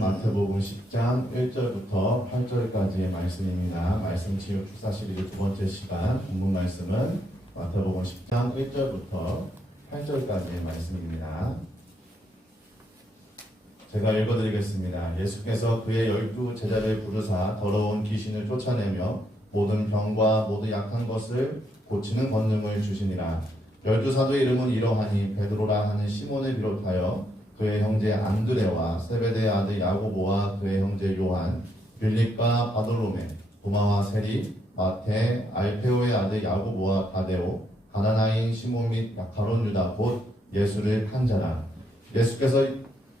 마태복음 10장 1절부터 8절까지의 말씀입니다. 말씀 치유 축사 시리즈 두 번째 시간 본문 말씀은 마태복음 10장 1절부터 8절까지의 말씀입니다. 제가 읽어드리겠습니다. 예수께서 그의 12 제자를 부르사 더러운 귀신을 쫓아내며 모든 병과 모든 약한 것을 고치는 권능을 주시니라. 12사도의 이름은 이러하니 베드로라 하는 시몬을 비롯하여 그의 형제 안드레와 세베대의 아들 야고보와 그의 형제 요한, 빌립과 바돌로메, 도마와 세리, 마태, 알페오의 아들 야고보와 다데오, 가나나인 시몬 및 가룟 유다 곧 예수를 판 자라. 예수께서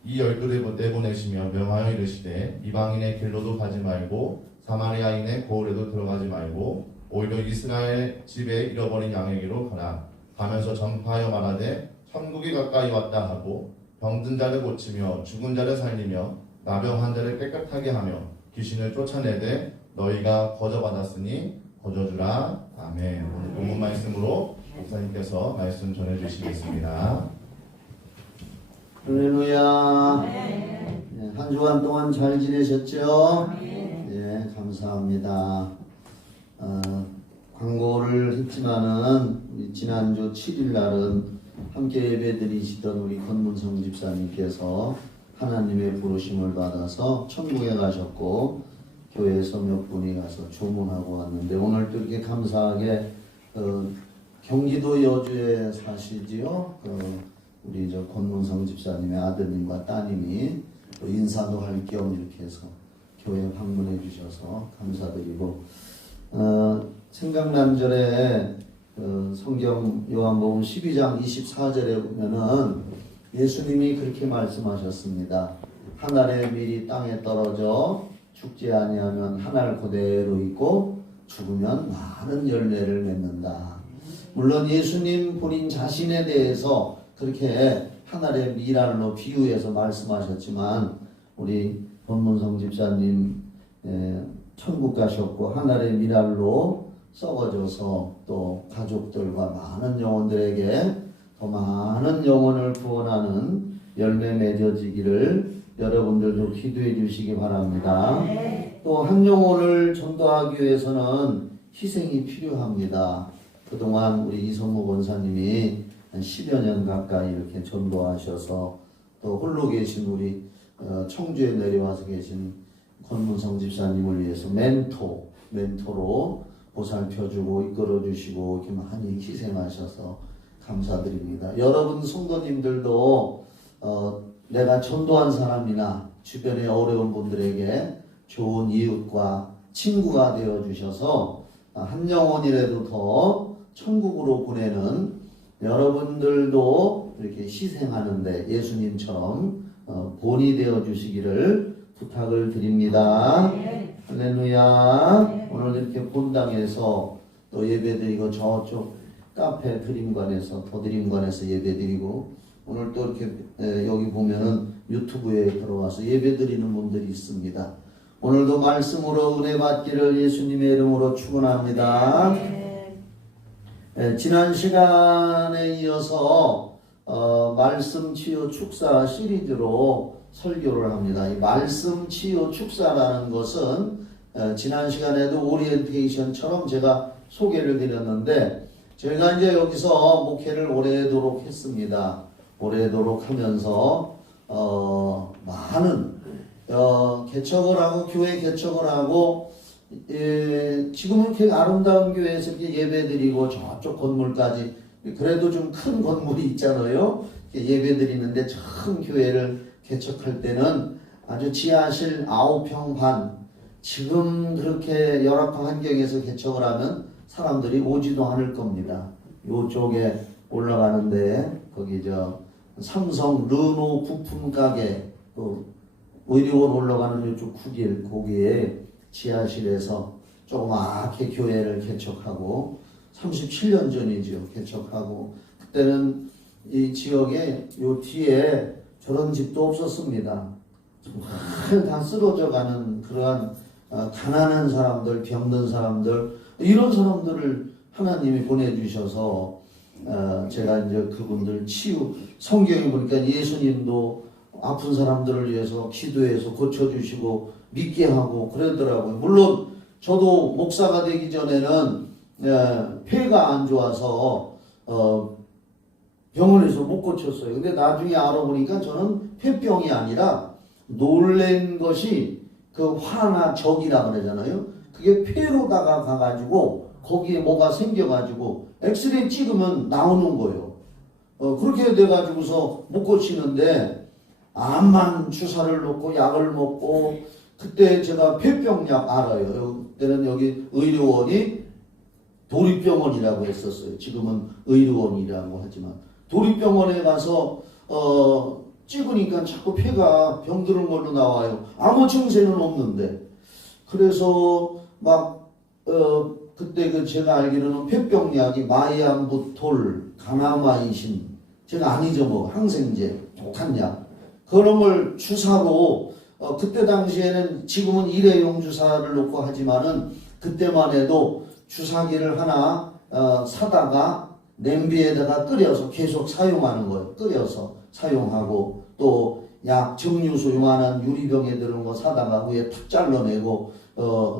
이 12를 내보내시며 명하여 이르시되 이방인의 길로도 가지 말고 사마리아인의 고을에도 들어가지 말고 오히려 이스라엘 집에 잃어버린 양에게로 가라. 가면서 전파하여 말하되 천국이 가까이 왔다 하고 병든 자를 고치며 죽은 자를 살리며 나병한 자를 깨끗하게 하며 귀신을 쫓아내되 너희가 거저받았으니 거저주라. 아멘. 오늘 본문 말씀으로 목사님께서 말씀 전해주시겠습니다. 할렐루야. 네, 한 주간 동안 잘 지내셨죠? 네, 감사합니다. 광고를 했지만은 우리 지난주 7일 날은 함께 예배드리시던 우리 권문성 집사님께서 하나님의 부르심을 받아서 천국에 가셨고 교회에서 몇 분이 가서 조문하고 왔는데 오늘 또 이렇게 감사하게 경기도 여주에 사시지요. 우리 저 권문성 집사님의 아드님과 따님이 또 인사도 할 겸 이렇게 해서 교회 방문해 주셔서 감사드리고 생각난 절에 성경 요한복음 12장 24절에 보면은 예수님이 그렇게 말씀하셨습니다. 한 알의 밀이 땅에 떨어져 죽지 아니하면 한 알 그대로 있고 죽으면 많은 열매를 맺는다. 물론 예수님 본인 자신에 대해서 그렇게 한 알의 밀알로 비유해서 말씀하셨지만 우리 권문성 집사님 천국 가셨고 한 알의 밀알로 썩어져서 또 가족들과 많은 영혼들에게 더 많은 영혼을 구원하는 열매 맺어지기를 여러분들도 기도해 주시기 바랍니다. 또 한 영혼을 전도하기 위해서는 희생이 필요합니다. 그동안 우리 이성무 권사님이 한 10여 년 가까이 이렇게 전도하셔서 또 홀로 계신 우리 청주에 내려와서 계신 권문성 집사님을 위해서 멘토로 보살펴주고 이끌어주시고 이렇게 많이 희생하셔서 감사드립니다. 여러분 성도님들도 내가 전도한 사람이나 주변의 어려운 분들에게 좋은 이웃과 친구가 되어주셔서 한 영혼이라도 더 천국으로 보내는 여러분들도 이렇게 희생하는데 예수님처럼 본이 되어주시기를 부탁을 드립니다. 할렐루야. 오늘 이렇게 본당에서 또 예배드리고 저쪽 카페 드림관에서 더드림관에서 예배드리고 오늘 또 이렇게 여기 보면은 유튜브에 들어와서 예배드리는 분들이 있습니다. 오늘도 말씀으로 은혜 받기를 예수님의 이름으로 축원합니다. 지난 시간에 이어서 말씀 치유 축사 시리즈로 설교를 합니다. 이 말씀 치유 축사라는 것은 지난 시간에도 오리엔테이션처럼 제가 소개를 드렸는데 저희가 이제 여기서 목회를 오래도록 했습니다. 오래도록 하면서 많은 개척을 하고 교회 개척을 하고 지금은 이렇게 아름다운 교회에서 이렇게 예배드리고 저쪽 건물까지 그래도 좀 큰 건물이 있잖아요. 예배드리는데 큰 교회를 개척할 때는 아주 지하실 9평 반 지금 그렇게 열악한 환경에서 개척을 하면 사람들이 오지도 않을 겁니다. 요쪽에 올라가는데 거기 삼성 르노 부품 가게 의료원 올라가는 이쪽 구길 거기에 지하실에서 조그맣게 교회를 개척하고 37년 전이죠. 개척하고 그때는 이 지역에 요 뒤에 저런 집도 없었습니다. 정말 다 쓰러져 가는 그러한 가난한 사람들, 병든 사람들 이런 사람들을 하나님이 보내주셔서 제가 이제 그분들 성경에 보니까 예수님도 아픈 사람들을 위해서 기도해서 고쳐주시고 믿게 하고 그러더라고요. 물론 저도 목사가 되기 전에는 폐가 안 좋아서 병원에서 못 고쳤어요. 근데 나중에 알아보니까 저는 폐병이 아니라 놀란 것이 그 화나 적이라 그러잖아요. 그게 폐로다가 가가지고 거기에 뭐가 생겨가지고 엑스레이 찍으면 나오는 거예요. 그렇게 돼가지고서 못 고치는데 암만 주사를 놓고 약을 먹고 그때 제가 폐병약 알아요. 그때는 여기 의료원이 도립병원이라고 했었어요. 지금은 의료원이라고 하지만 도립병원에 가서 찍으니까 자꾸 폐가 병드는 걸로 나와요. 아무 증세는 없는데. 그래서 막 그때 제가 알기로는 폐병약이 마이암부톨, 가나마이신, 제가 안 잊어먹어, 항생제, 독한 약 그런 걸 주사로 그때 당시에는 지금은 일회용 주사를 놓고 하지만은 그때만 해도 주사기를 하나 사다가 냄비에다가 끓여서 계속 사용하는 거예요. 끓여서 사용하고 또 약 증류수 요만한 유리병에 들은 거 사다가 위에 탁 잘라내고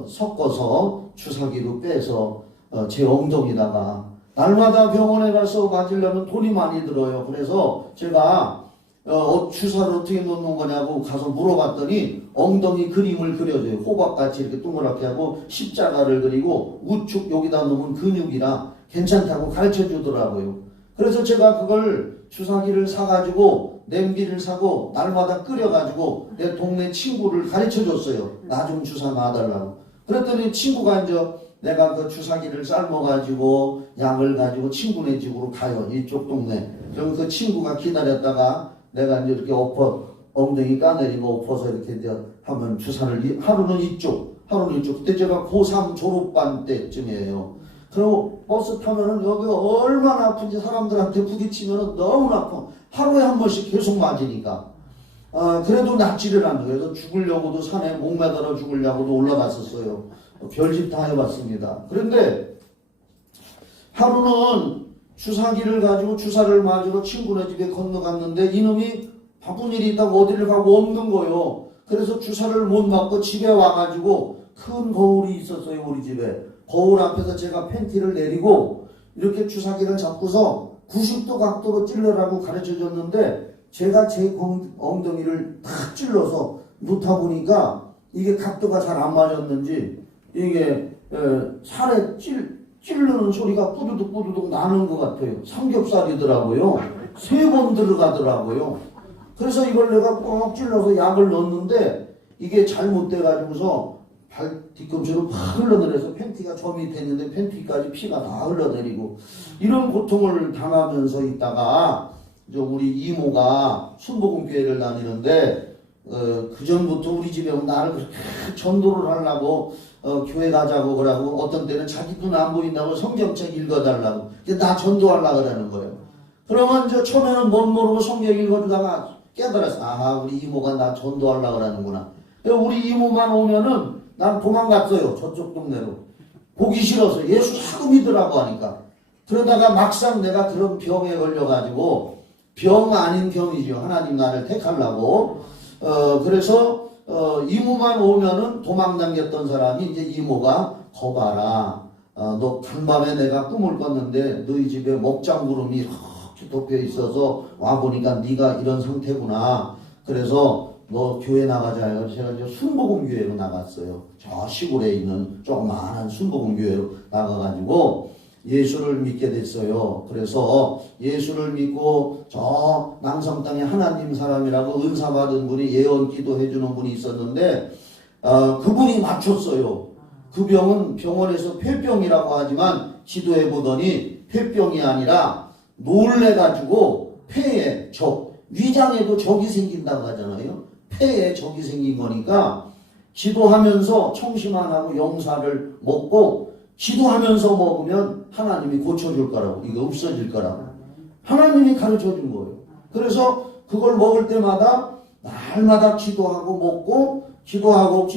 섞어서 주사기로 빼서 제 엉덩이다가 날마다 병원에 가서 맞으려면 돈이 많이 들어요. 그래서 제가 주사를 어떻게 놓는 거냐고 가서 물어봤더니 엉덩이 그림을 그려줘요. 호박같이 이렇게 동그랗게 하고 십자가를 그리고 우측 여기다 놓으면 근육이라 괜찮다고 가르쳐 주더라고요. 그래서 제가 그걸 주사기를 사가지고 냄비를 사고 날마다 끓여가지고 내 동네 친구를 가르쳐 줬어요. 나 좀 주사 놔달라고. 그랬더니 친구가 이제 내가 그 주사기를 삶아가지고 약을 가지고 친구네 집으로 가요. 이쪽 동네. 그럼 그 친구가 기다렸다가 내가 이제 이렇게 엉덩이 까내리고 엎어서 이렇게 이제 하면 주사를 하루는 이쪽, 하루는 이쪽. 그때 제가 고3 졸업반 때쯤이에요. 그리고 버스 타면은 여기가 얼마나 아픈지 사람들한테 부딪히면은 너무 아파. 하루에 한 번씩 계속 맞으니까. 그래도 낫지를 않아요. 그래서 죽으려고도 산에 목매달아 죽으려고도 올라갔었어요. 별짓 다 해봤습니다. 그런데 하루는 주사기를 가지고 주사를 맞으러 친구네 집에 건너갔는데 이놈이 바쁜 일이 있다고 어디를 가고 없는 거예요. 그래서 주사를 못 맞고 집에 와가지고 큰 거울이 있었어요. 우리 집에. 거울 앞에서 제가 팬티를 내리고 이렇게 주사기를 잡고서 90도 각도로 찔러라고 가르쳐 줬는데 제가 제 엉덩이를 탁 찔러서 놓다 보니까 이게 각도가 잘 안 맞았는지 이게 살에 찌르는 소리가 뿌두둑 뿌두둑 나는 것 같아요. 삼겹살이더라고요. 3번 들어가더라고요. 그래서 이걸 내가 꼭 찔러서 약을 넣었는데 이게 잘못돼가지고서 발 뒤꿈치로 팍 흘러내려서 팬티가 점이 됐는데 팬티까지 피가 다 흘러내리고 이런 고통을 당하면서 있다가 우리 이모가 순복음교회를 다니는데 그 전부터 우리 집에 나를 그렇게 전도를 하려고 교회 가자고 그러고 어떤 때는 자기 눈 안 보인다고 성경책 읽어달라고 나 전도하려고 그러는 거예요. 그러면 처음에는 못 모르고 성경 읽어주다가 깨달았어. 아 우리 이모가 나 전도하려고 그러는구나. 우리 이모만 오면은 난 도망갔어요. 저쪽 동네로. 보기 싫어서 예수 자꾸 믿으라고 하니까. 그러다가 막상 내가 그런 병에 걸려가지고 병 아닌 병이죠. 하나님 나를 택하려고. 그래서 이모만 오면은 도망당겼던 사람이 이제 이모가 거봐라. 너 간밤에 내가 꿈을 꿨는데 너희 집에 먹장구름이 이렇게 덮여 있어서 와보니까 네가 이런 상태구나. 그래서 너 교회 나가자 해서 제가 이제 순복음교회로 나갔어요. 저 시골에 있는 조그마한 순복음교회로 나가가지고 예수를 믿게 됐어요. 그래서 예수를 믿고 저 남성 땅에 하나님 사람이라고 은사 받은 분이 예언 기도해주는 분이 있었는데 그분이 맞췄어요. 그 병은 병원에서 폐병이라고 하지만 기도해 보더니 폐병이 아니라 놀래가지고 폐에 위장에도 적이 생긴다고 하잖아요. 폐에 적이 생긴 거니까 기도하면서 청심환 하고 영사를 먹고 기도하면서 먹으면 하나님이 고쳐줄 거라고 이거 없어질 거라고 하나님이 가르쳐 준 거예요. 그래서 그걸 먹을 때마다 날마다 기도하고 먹고 기도하고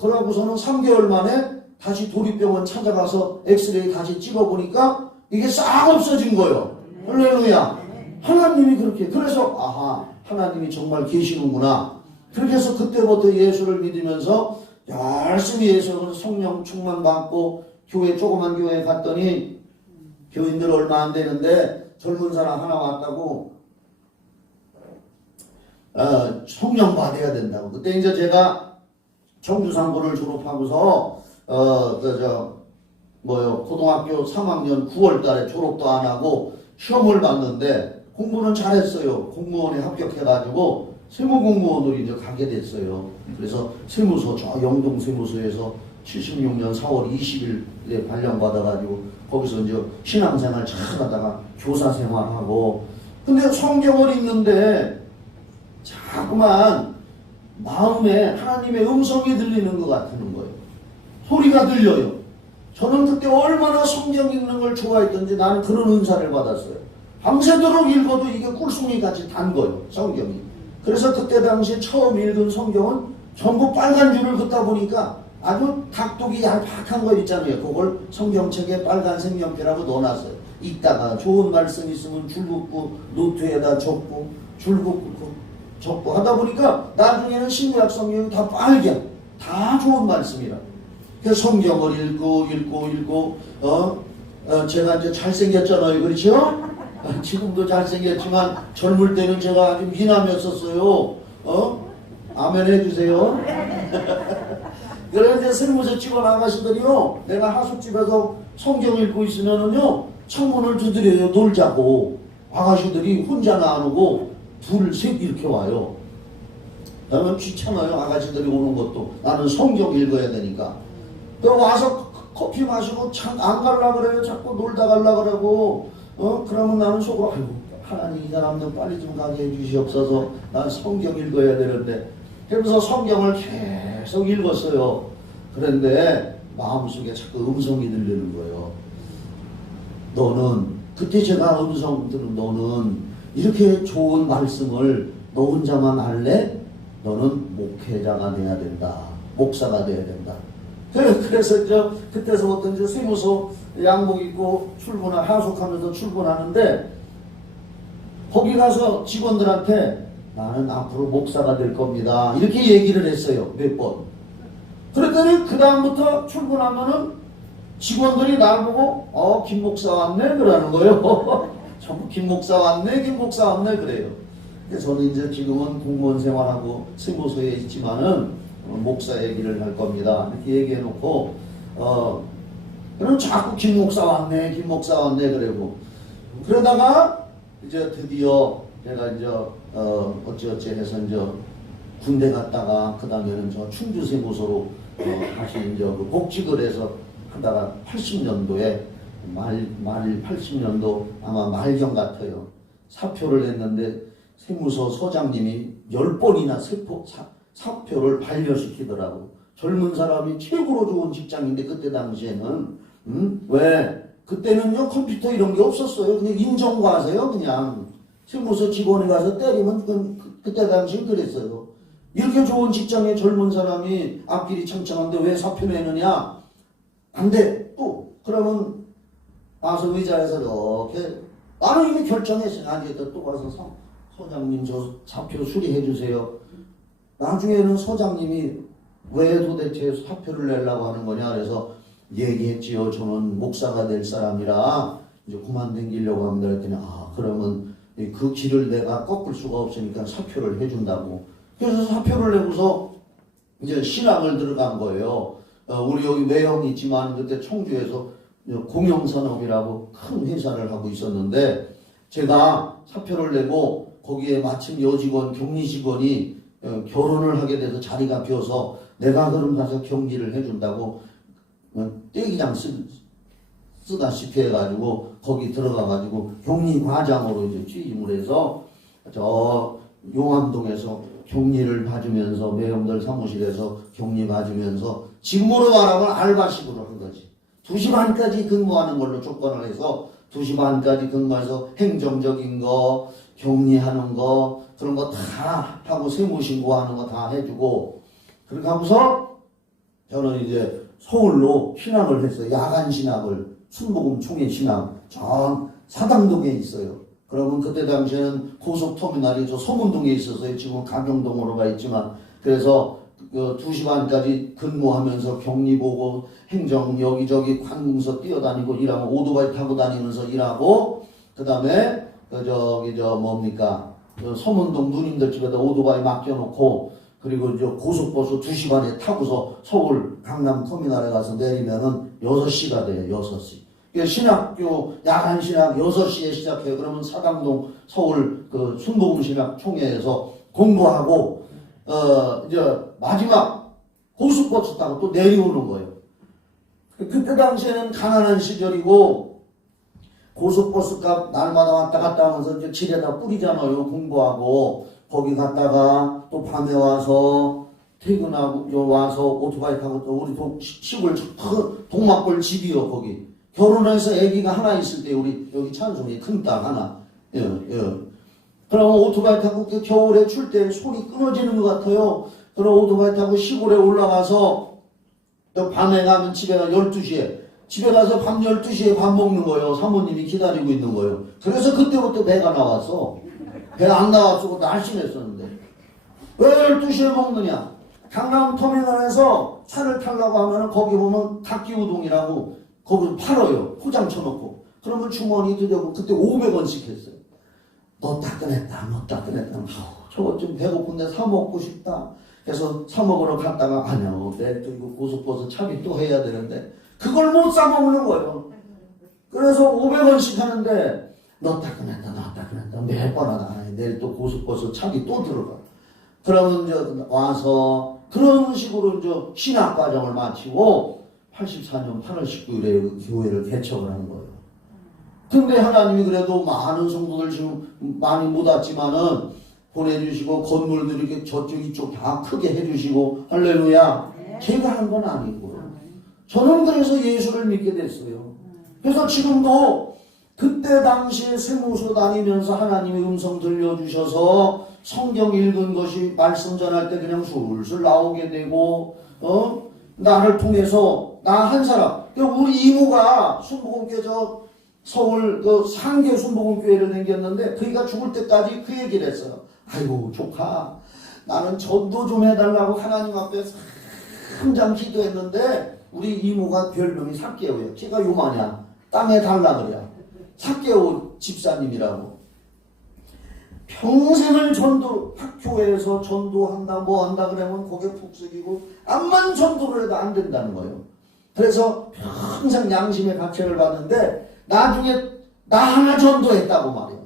그러고서는 3개월 만에 다시 도립병원 찾아가서 엑스레이 다시 찍어보니까 이게 싹 없어진 거예요. 할렐루야. 하나님이 그렇게 그래서 아하 하나님이 정말 계시는구나. 그렇게 해서 그때부터 예수를 믿으면서 열심히 예수를 성령 충만 받고 조그만 교회 갔더니 교인들 얼마 안 되는데 젊은 사람 하나 왔다고 성령 받아야 된다고. 그때 이제 제가 청주상고를 졸업하고서 고등학교 3학년 9월 달에 졸업도 안 하고 시험을 봤는데 공부는 잘했어요. 공무원에 합격해가지고 세무공무원으로 이제 가게 됐어요. 그래서 세무서, 저 영동 세무서에서 76년 4월 20일에 발령받아가지고 거기서 이제 신앙생활 잘 하다가 교사 생활하고, 근데 성경을 읽는데 자꾸만 마음에 하나님의 음성이 들리는 것 같은 거예요. 소리가 들려요. 저는 그때 얼마나 성경 읽는 걸 좋아했던지 나는 그런 은사를 받았어요. 밤새도록 읽어도 이게 꿀송이 같이 단 거예요, 성경이. 그래서 그때 당시 처음 읽은 성경은 전부 빨간 줄을 긋다 보니까 아주 각독이 얄팍한 거 있잖아요. 그걸 성경책에 빨간 색연필하고 넣어놨어요. 읽다가 좋은 말씀 있으면 줄 긋고 노트에다 적고 줄 긋고 적고 하다 보니까 나중에는 신구약 성경이 다 빨개. 다 좋은 말씀이라. 그래서 성경을 읽고 제가 이제 잘생겼잖아요. 그렇죠? 지금도 잘생겼지만 젊을 때는 제가 아주 미남이었었어요. 아멘 해주세요. 그런데 세무서 직원 아가씨들이요, 내가 하숙집에서 성경 읽고 있으면은요 창문을 두드려요. 놀자고. 아가씨들이 혼자는 안 오고 둘, 셋 이렇게 와요. 나는 귀찮아요. 아가씨들이 오는 것도. 나는 성경 읽어야 되니까. 또 와서 커피 마시고 참 안 갈라 그래요. 자꾸 놀다 갈라 그러고. 그러면 나는 속으로, 아이고, 하나님 이 사람들 빨리 좀 가게 해주시옵소서. 난 성경 읽어야 되는데. 그러면서 성경을 계속 읽었어요. 그런데 마음속에 자꾸 음성이 들리는 거예요. 너는, 그때 제가 음성 들은, 너는 이렇게 좋은 말씀을 너 혼자만 할래? 너는 목회자가 돼야 된다. 목사가 돼야 된다. 그래서 그때서부터 이제 세무서 양복 입고 하숙하면서 출근하는데, 거기 가서 직원들한테 나는 앞으로 목사가 될 겁니다. 이렇게 얘기를 했어요. 몇 번. 그랬더니 그 다음부터 출근하면은 직원들이 날 보고 김 목사 왔네 그러는 거예요. 전부 김 목사 왔네 그래요. 그래서 저는 이제 지금은 공무원 생활하고 세무서에 있지만은 목사 얘기를 할 겁니다. 이렇게 얘기해 놓고 그럼 자꾸 김 목사 왔네 그러고, 그러다가 이제 드디어 제가 이제 어찌어찌 해서 이제 군대 갔다가 그 다음에는 저 충주 세무서로 다시 이제 그 복직을 해서 하다가 80년도에 말 80년도 아마 말경 같아요. 사표를 냈는데 세무서 서장님이 10번이나 사표를 반려시키더라고. 젊은 사람이 최고로 좋은 직장인데 그때 당시에는 왜? 그때는요 컴퓨터 이런 게 없었어요. 그냥 인정과세요. 그냥 세무서 직원에 가서 때리면 그때 당시엔 그랬어요. 이렇게 좋은 직장에 젊은 사람이 앞길이 창창한데 왜 사표 내느냐? 안 돼. 또 그러면 와서 의자에서 이렇게, 나는 이미 결정했어요. 아니겠다. 또 와서 서장님 저 사표 수리해 주세요. 나중에는 서장님이 왜 도대체 사표를 내려고 하는 거냐 그래서 얘기했지요. 저는 목사가 될 사람이라 이제 그만 댕기려고 합니다. 그랬더니 그러면 그 길을 내가 꺾을 수가 없으니까 사표를 해준다고. 그래서 사표를 내고서 이제 신학을 들어간 거예요. 우리 여기 외형이 있지만 그때 청주에서 공영산업이라고 큰 회사를 하고 있었는데, 제가 사표를 내고 거기에 마침 여직원 격리 직원이 결혼을 하게 돼서 자리가 비어서 내가 그럼 가서 격리를 해준다고 떼기장 쓰다시피 해가지고 거기 들어가가지고 격리 과장으로 이제 취임을 해서 저 용암동에서 격리를 봐주면서 매형들 사무실에서 격리 봐주면서 직무로 말하면 알바식으로 한 거지. 2시 반까지 근무하는 걸로 조건을 해서 2시 반까지 근무해서 행정적인 거, 격리하는 거, 그런 거 다 하고 세무신고하는 거 다 해주고, 그렇게 하고서 저는 이제 서울로 신학을 했어요. 야간 신학을, 순복음 총회 신학. 전 사당동에 있어요. 그러면 그때 당시에는 고속터미널이 저 서문동에 있어서요. 지금 가경동으로 가 있지만 그래서 2시 반까지 근무하면서 격리 보고 행정 여기저기 관공서 뛰어다니고 일하고 오토바이 타고 다니면서 일하고 그 다음에 서문동 누님들 집에다 오토바이 맡겨놓고 그리고 고속버스 2시 반에 타고서 서울 강남 터미널에 가서 내리면은 6시가 돼요. 6시. 신학교 야간 신학 6시에 시작해요. 그러면 사당동 서울 그 순복음신학 총회에서 공부하고 이제 마지막 고속버스 타고 또 내려오는 거예요. 그때 당시에는 가난한 시절이고 고속버스 값 날마다 왔다 갔다 하면서 이제 집에다 뿌리잖아요. 공부하고 거기 갔다가 또 밤에 와서 퇴근하고 와서 오토바이 타고 또 우리 시골 동막골 집이요. 거기 결혼해서 아기가 하나 있을 때 우리 여기 찬송이 큰 딸 하나. 그럼 오토바이 타고 그 겨울에 출 때 손이 끊어지는 것 같아요. 그럼 오토바이 타고 시골에 올라가서 또 밤에 가면 집에 가 12시에 집에 가서 밤 12시에 밥 먹는 거예요. 사모님이 기다리고 있는 거예요. 그래서 그때부터 배가 나왔어. 배 안 나왔고 날씬했었는데 왜 12시에 먹느냐? 강남 터미널에서 차를 타려고 하면은 거기 보면 닭기우동이라고 거기 팔아요. 포장 쳐놓고. 그러면 주머니 들여고 그때 500원씩 했어요. 너 따끈했다. 저거 좀 배고픈데 사 먹고 싶다. 그래서 사 먹으러 갔다가 아니요. 내일 또 이거 고속버스 차비 또 해야 되는데 그걸 못 사 먹는 거예요. 그래서 500원씩 하는데 너 따끈했다. 몇 번 하다. 내일 또 고속버스 차비 또 들어가. 그러면 이제 와서 그런 식으로 이제 신학과정을 마치고 84년 8월 19일에 교회를 개척을 한 거예요. 근데 하나님이 그래도 많은 성도들 지금 많이 못 왔지만은 보내주시고 건물들 이렇게 저쪽 이쪽 다 크게 해주시고 할렐루야. 제가 한 건 아니고요. 저는 그래서 예수를 믿게 됐어요. 그래서 지금도 그때 당시에 세무소 다니면서 하나님의 음성 들려주셔서 성경 읽은 것이 말씀 전할 때 그냥 술술 나오게 되고 나를 통해서 나 한 사람 우리 이모가 순복음교회 서울 상계 순복음교회를 다녔는데 그이가 죽을 때까지 그 얘기를 했어요. 아이고 조카 나는 전도 좀 해달라고 하나님 앞에서 한장 기도했는데 우리 이모가 별명이 삭개오예요. 키가 요마냐 땅에 달라 그래요. 삭개오 집사님이라고 평생을 전도 학교에서 전도한다 뭐 한다 그러면 고개 푹 숙이고 암만 전도를 해도 안 된다는 거예요. 그래서 평생 양심의 가책을 받는데 나중에 나 하나 전도했다고 말해요.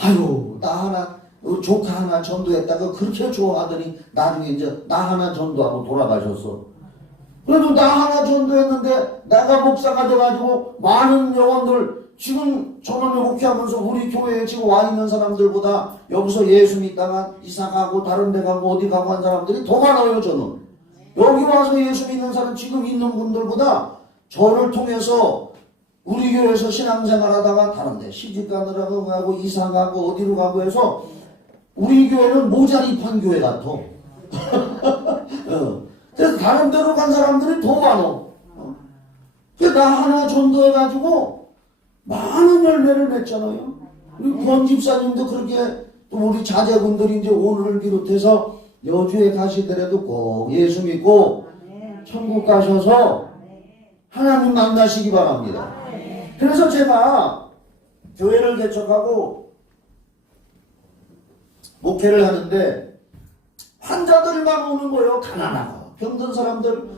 아유 나 하나 조카 하나 전도했다고 그렇게 좋아하더니 나중에 이제 나 하나 전도하고 돌아가셨어. 그래도 나 하나 전도했는데 내가 목사가 돼가지고 많은 영혼들 지금 저는 목회하면서 우리 교회에 지금 와 있는 사람들보다 여기서 예수 믿다가 이사 가고 다른 데 가고 어디 가고 한 사람들이 더 많아요. 저는 여기 와서 예수 믿는 사람 지금 있는 분들보다 저를 통해서 우리 교회에서 신앙생활 하다가 다른 데 시집 가느라고 가고 이사 가고 어디로 가고 해서 우리 교회는 모자리판 교회 같아. 그래서 다른 데로 간 사람들이 더 많아. 그래서 나 하나 전도해가지고 많은 열매를 맺잖아요. 우리 권 집사님도 그렇게 또 우리 자제분들이 이제 오늘을 비롯해서 여주에 가시더라도 꼭 예수 믿고 천국 가셔서 하나님 만나시기 바랍니다. 그래서 제가 교회를 개척하고 목회를 하는데 환자들만 오는 거예요. 가난하고 병든 사람들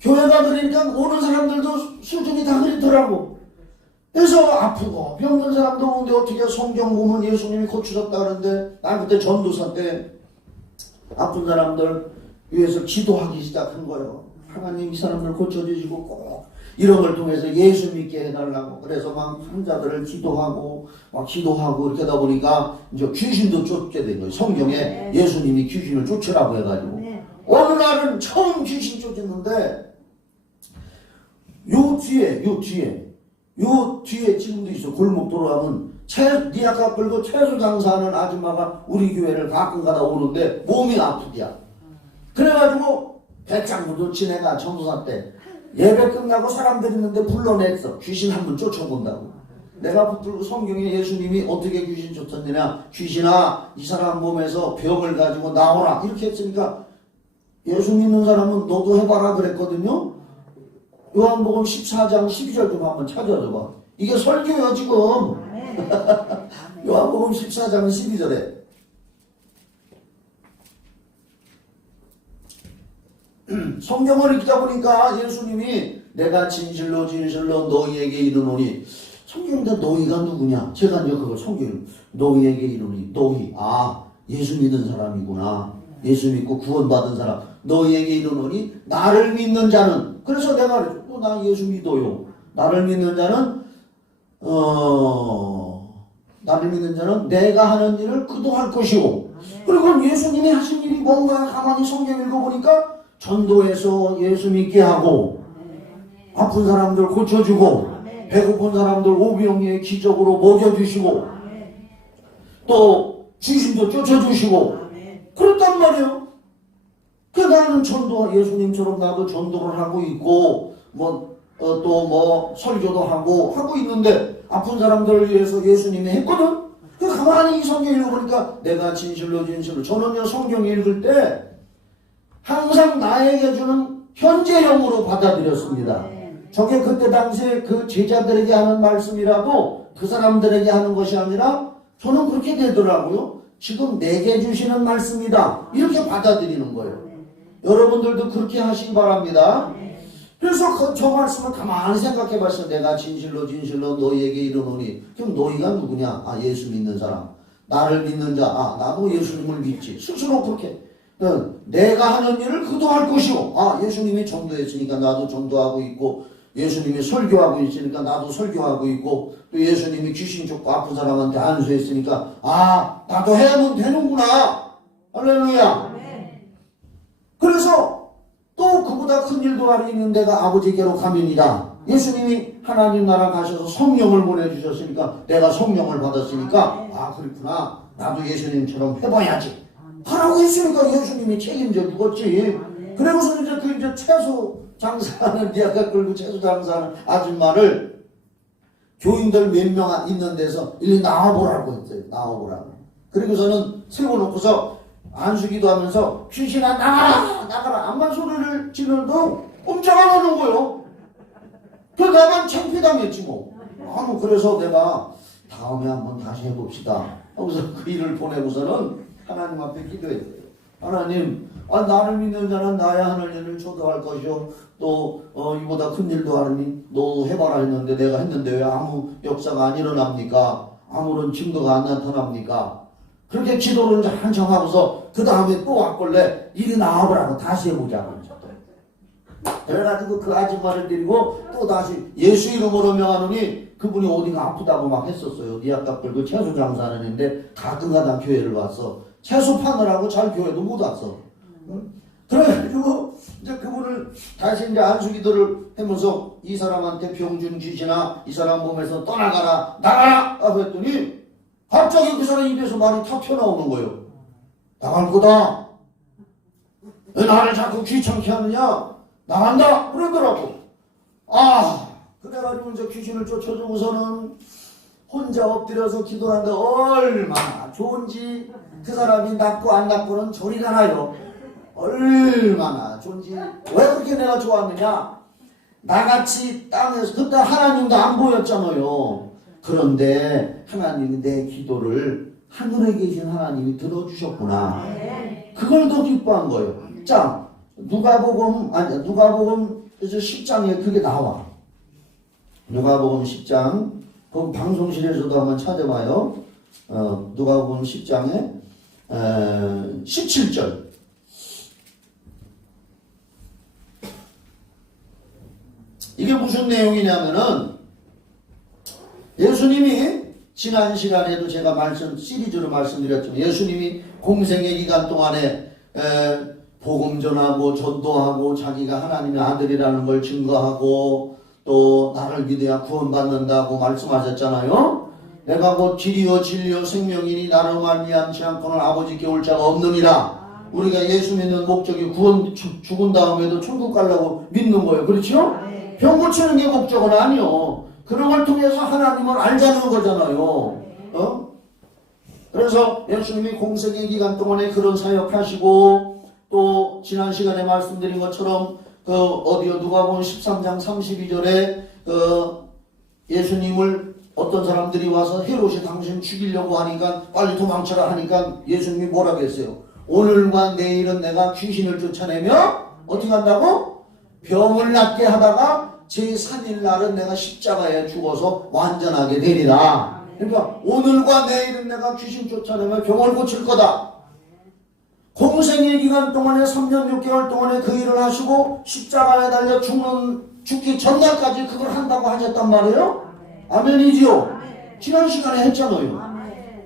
교회가 그러니까 오는 사람들도 수준이 다 그렇더라고. 그래서 아프고 병든 사람도 오는데 어떻게 성경 보면 예수님이 고치셨다 그러는데 난 그때 전도사 때 아픈 사람들 위해서 기도하기 시작한 거예요. 하나님 이 사람들 고쳐주시고 꼭 이런 걸 통해서 예수 믿게 해달라고. 그래서 막 환자들을 기도하고 막 기도하고 이렇게 하다 보니까 이제 귀신도 쫓게 된 거예요. 성경에 예수님이 귀신을 쫓으라고 해가지고 어느 날은 처음 귀신 쫓았는데 요 뒤에 지금도 있어. 골목 돌아가면 니아까 끌고 채소 장사하는 아줌마가 우리 교회를 가끔 가다 오는데 몸이 아프디야. 그래가지고 백장부도 지내가 전도사 때 예배 끝나고 사람들 있는데 불러냈어. 귀신 한 번 쫓아본다고. 내가 붙들고 성경에 예수님이 어떻게 귀신 쫓았느냐, 귀신아 이 사람 몸에서 병을 가지고 나오라 이렇게 했으니까 예수 믿는 사람은 너도 해봐라 그랬거든요. 요한복음 14장 12절 좀 한번 찾아줘봐. 이게 설교야 지금. 요한복음 14장 12절에 성경을 읽다 보니까 예수님이 내가 진실로 진실로 너희에게 이르노니, 성경인데 너희가 누구냐? 제가 이제 그걸 성경 너희에게 이르노니, 너희 예수 믿는 사람이구나. 예수 믿고 구원받은 사람. 너희에게 이르노니 나를 믿는 자는, 그래서 내가 나 예수 믿어요. 나를 믿는 자는 내가 하는 일을 그도 할 것이고. 그리고 예수님이 하신 일이 뭔가 가만히 성경 읽어보니까 전도해서 예수 믿게 하고, 아픈 사람들 고쳐주고, 배고픈 사람들 오병이에 기적으로 먹여주시고, 또 귀신도 쫓아주시고 그랬단 말이에요. 그 나는 예수님처럼 나도 전도를 하고 있고, 또 설교도 하고 있는데, 아픈 사람들을 위해서 예수님이 했거든. 그 가만히 이 성경 읽어보니까 내가 진실로 저는요 성경 읽을 때 항상 나에게 주는 현재형으로 받아들였습니다. 저게 그때 당시에 그 제자들에게 하는 말씀이라도 그 사람들에게 하는 것이 아니라 저는 그렇게 되더라고요. 지금 내게 주시는 말씀이다 이렇게 받아들이는 거예요. 여러분들도 그렇게 하시기 바랍니다. 그래서 저 말씀을 가만히 생각해 봤어요. 내가 진실로 너희에게 이르노니. 그럼 너희가 누구냐? 예수 믿는 사람. 나를 믿는 자. 나도 예수님을 믿지. 스스로 그렇게. 내가 하는 일을 그도 할 것이고. 예수님이 전도했으니까 나도 전도하고 있고, 예수님이 설교하고 있으니까 나도 설교하고 있고, 또 예수님이 귀신 쫓고 아픈 사람한테 안수했으니까 나도 해면 되는구나. 할렐루야. 그래서 또 그보다 큰 일도 하려 있는 데가 아버지께로 가면이다. 예수님이 하나님 나라 가셔서 성령을 보내주셨으니까, 내가 성령을 받았으니까 그렇구나, 나도 예수님처럼 해봐야지 하라고 했으니까 예수님이 책임져 주었지. 그리고서 이제 채소 장사하는, 니아까 끌고 채소 장사하는 아줌마를 교인들 몇 명 있는 데서 일리 나와보라고 했어요. 나와보라고. 그리고서는 세워놓고서 안수기도 하면서 귀신아 나가라 암만 소리를 지르도 꼼짝 안 하는 거예요. 그 나만 창피당했지 뭐. 그래서 내가 다음에 한번 다시 해봅시다 하고서 그 일을 보내고서는 하나님 앞에 기도했어요. 하나님, 나를 믿는 자는 나야 하는 일을 초도할 것이요, 또 이보다 큰 일도 하느니 너 해봐라 했는데, 내가 했는데 왜 아무 역사가 안 일어납니까? 아무런 증거가 안 나타납니까? 그렇게 기도를 한참 하고서 그 다음에 또 왔길래 이리 나와보라고 다시 해보자고. 그래가지고 그 아줌마를 데리고 또 다시 예수 이름으로 명하노니, 그분이 어디가 아프다고 막 했었어요. 니 아까 끌고 채소 장사하는 애인데 가끔가다 교회를 왔어. 채소 파느라고 잘 교회도 못 왔어. 그래가지고 이제 그분을 다시 이제 안수기도를 하면서 이 사람한테 병준 귀신아 이 사람 몸에서 떠나가라 나가라 하고 했더니 갑자기 그 사람 입에서 말이 탁 튀어나오는 거예요. 나갈 거다. 왜 나를 자꾸 귀찮게 하느냐? 나간다 그러더라고. 그래가지고 이제 귀신을 쫓아주고서는 혼자 엎드려서 기도하는데 얼마나 좋은지, 그 사람이 낫고 안 낫고는 저리가 나요. 얼마나 좋은지. 왜 그렇게 내가 좋았느냐? 나같이 땅에서, 그때 하나님도 안 보였잖아요. 그런데 하나님이 내 기도를 하늘에 계신 하나님이 들어주셨구나. 그걸 더 기뻐한 거예요. 자, 누가복음 10장에 그게 나와. 누가복음 10장, 그 방송실에서도 한번 찾아봐요. 누가복음 10장에 17절. 이게 무슨 내용이냐면은, 예수님이 지난 시간에도 제가 시리즈로 말씀드렸지만, 예수님이 공생의 기간 동안에 복음 전하고 전도하고 자기가 하나님의 아들이라는 걸 증거하고 또 나를 믿어야 구원받는다고 말씀하셨잖아요. 내가 곧 길이요 진리요 생명이니 나로 말미암지 않고는 아버지께 올 자가 없느니라. 우리가 예수 믿는 목적이 죽은 다음에도 천국 가려고 믿는 거예요. 그렇죠? 병 고치는 게 목적은 아니요. 그런 걸 통해서 하나님을 알자는 거잖아요. 그래서 예수님이 공생의 기간 동안에 그런 사역하시고, 또 지난 시간에 말씀드린 것처럼 어디요, 누가복음 13장 32절에 예수님을 어떤 사람들이 와서 헤롯이 당신 죽이려고 하니까 빨리 도망쳐라 하니까 예수님이 뭐라고 했어요? 오늘과 내일은 내가 귀신을 쫓아내며 어떻게 한다고? 병을 낫게 하다가 제3일 날은 내가 십자가에 죽어서 완전하게 되리라. 그러니까 오늘과 내일은 내가 귀신 쫓아내며 병을 고칠 거다. 공생의 기간 동안에 3년 6개월 동안에 그 일을 하시고 십자가에 달려 죽기 전날까지 그걸 한다고 하셨단 말이에요. 아멘이지요. 지난 시간에 했잖아요.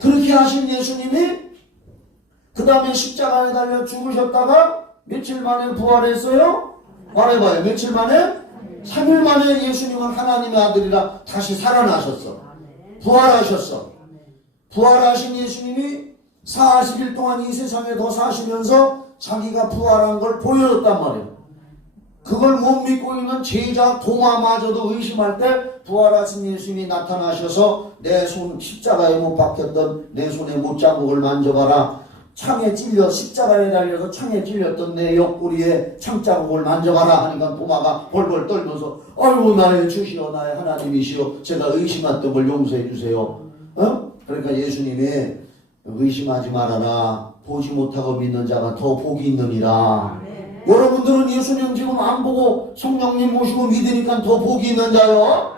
그렇게 하신 예수님이 그 다음에 십자가에 달려 죽으셨다가 며칠 만에 부활했어요? 말해봐요. 며칠 만에? 3일 만에 예수님은 하나님의 아들이라 다시 살아나셨어. 부활하셨어. 부활하신 예수님이 40일 동안 이 세상에 더 사시면서 자기가 부활한 걸 보여줬단 말이에요. 그걸 못 믿고 있는 제자 도마마저도 의심할 때 부활하신 예수님이 나타나셔서 내 손 십자가에 못 박혔던 내 손에 못자국을 만져봐라. 창에 찔려 십자가에 달려서 창에 찔렸던 내 옆구리에 창자국을 만져봐라 하니까 도마가 벌벌 떨면서 아이고 나의 주시오 나의 하나님이시오 제가 의심했던 걸 용서해 주세요. 그러니까 예수님이 의심하지 말아라. 보지 못하고 믿는 자가 더 복이 있느니라. 여러분들은 예수님 지금 안 보고 성령님 모시고 믿으니까 더 복이 있는 자요.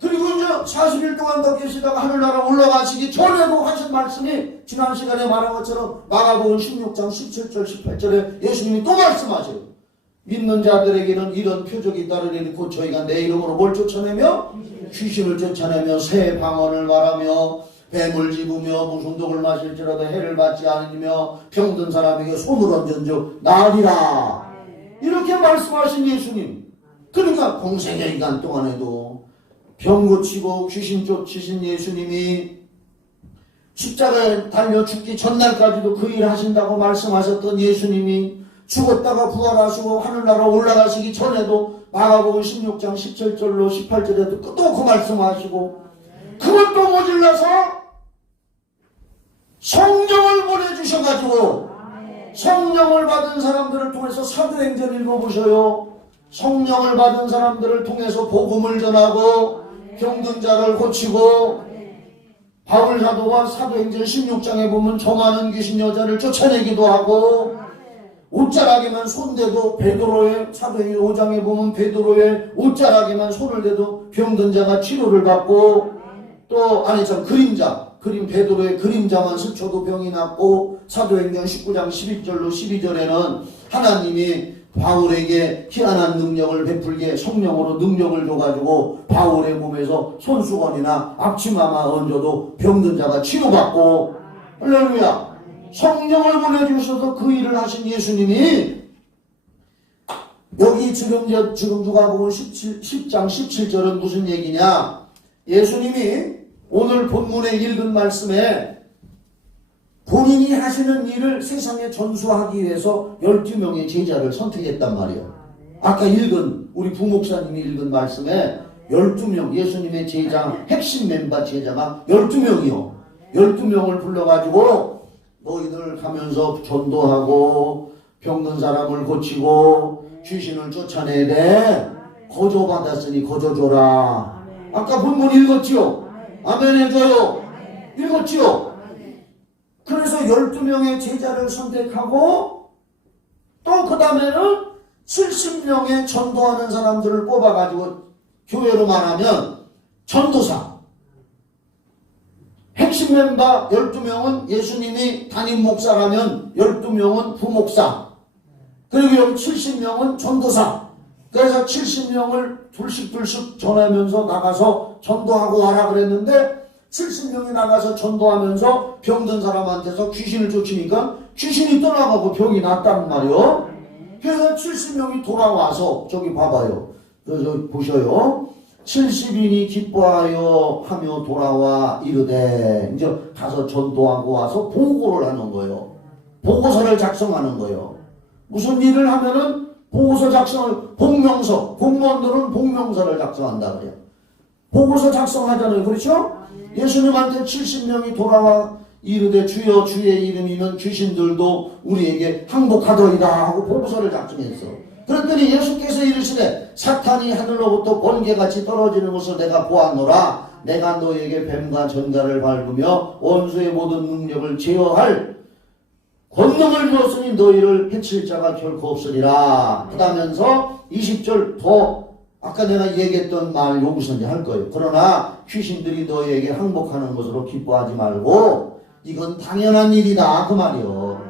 그리고 이제 40일 동안 더 계시다가 하늘나라 올라가시기 전에도 하신 말씀이 지난 시간에 말한 것처럼 마가복음 16장 17절 18절에 예수님이 또 말씀하셔요. 믿는 자들에게는 이런 표적이 따르리니 곧 저희가 내 이름으로 뭘 쫓아내며 귀신을 쫓아내며 새 방언을 말하며 뱀을 집으며 무슨 독을 마실지라도 해를 받지 않으며 병든 사람에게 손을 얹은즉 나으리라. 이렇게 말씀하신 예수님. 그러니까 공생의 기간 동안에도 병 고치고 귀신 쫓으신 예수님이 십자가에 달려 죽기 전날까지도 그 일 하신다고 말씀하셨던 예수님이 죽었다가 부활하시고 하늘나라 올라가시기 전에도 마가복음 16장 17절로 18절에도 또 그 말씀하시고 그것도 모질라서 성령을 보내주셔가지고 성령을 받은 사람들을 통해서 사도행전 읽어보셔요. 성령을 받은 사람들을 통해서 복음을 전하고 병든 자를 고치고 바울 사도가 사도행전 16장에 보면 저 많은 귀신 여자를 쫓아내기도 하고 옷자락에만 손대도 베드로의 사도행전 5장에 보면 베드로의 옷자락에만 손을 대도 병든 자가 치료를 받고 또 그림 베드로의 그림자만 스쳐도 병이 낫고 사도행전 19장 11절로 12절에는 하나님이 바울에게 희한한 능력을 베풀게 성령으로 능력을 줘가지고 바울의 몸에서 손수건이나 앞치마만 얹어도 병든 자가 치료받고 할렐루야. 성령을 보내주셔서 그 일을 하신 예수님이 여기 지금 누가복음 10장 17절은 무슨 얘기냐. 예수님이 오늘 본문에 읽은 말씀에 본인이 하시는 일을 세상에 전수하기 위해서 12명의 제자를 선택했단 말이에요. 아까 우리 부목사님이 읽은 말씀에 12명 예수님의 제자 핵심 멤버 제자가 12명이요 12명을 불러가지고 너희들 가면서 전도하고 병든 사람을 고치고 귀신을 쫓아내야 돼. 거저 받았으니 거저 줘라. 아까 본문 읽었지요? 아멘 해줘요. 읽었지요? 그래서 12명의 제자를 선택하고 또 그 다음에는 70명의 전도하는 사람들을 뽑아가지고 교회로 말하면 전도사. 핵심 멤버 12명은 예수님이 담임 목사라면 12명은 부목사. 그리고 여기 70명은 전도사. 그래서 70명을 둘씩 전하면서 나가서 전도하고 와라 그랬는데 70명이 나가서 전도하면서 병든 사람한테서 귀신을 쫓으니까 귀신이 떠나가고 병이 낫다는 말이요. 그래서 70명이 돌아와서 저기 봐봐요. 저기 보셔요. 70인이 기뻐하여 하며 돌아와 이르되 이제 가서 전도하고 와서 보고를 하는 거예요. 보고서를 작성하는 거예요. 무슨 일을 하면은 보고서 작성을 공무원들은 복명서를 작성한다 그래요. 보고서 작성하잖아요. 그렇죠? 예수님한테 70명이 돌아와 이르되 주여 주의 이름이면 귀신들도 우리에게 항복하더이다 하고 보고서를 작성했어. 그랬더니 예수께서 이르시되 사탄이 하늘로부터 번개같이 떨어지는 것을 내가 보았노라. 내가 너에게 뱀과 전갈을 밟으며 원수의 모든 능력을 제어할 권능을 주었으니 너희를 해칠 자가 결코 없으리라. 그러면서 20절 더 아까 내가 얘기했던 말 여기서 이제 할 거예요. 그러나 귀신들이 너희에게 항복하는 것으로 기뻐하지 말고 이건 당연한 일이다 그 말이요.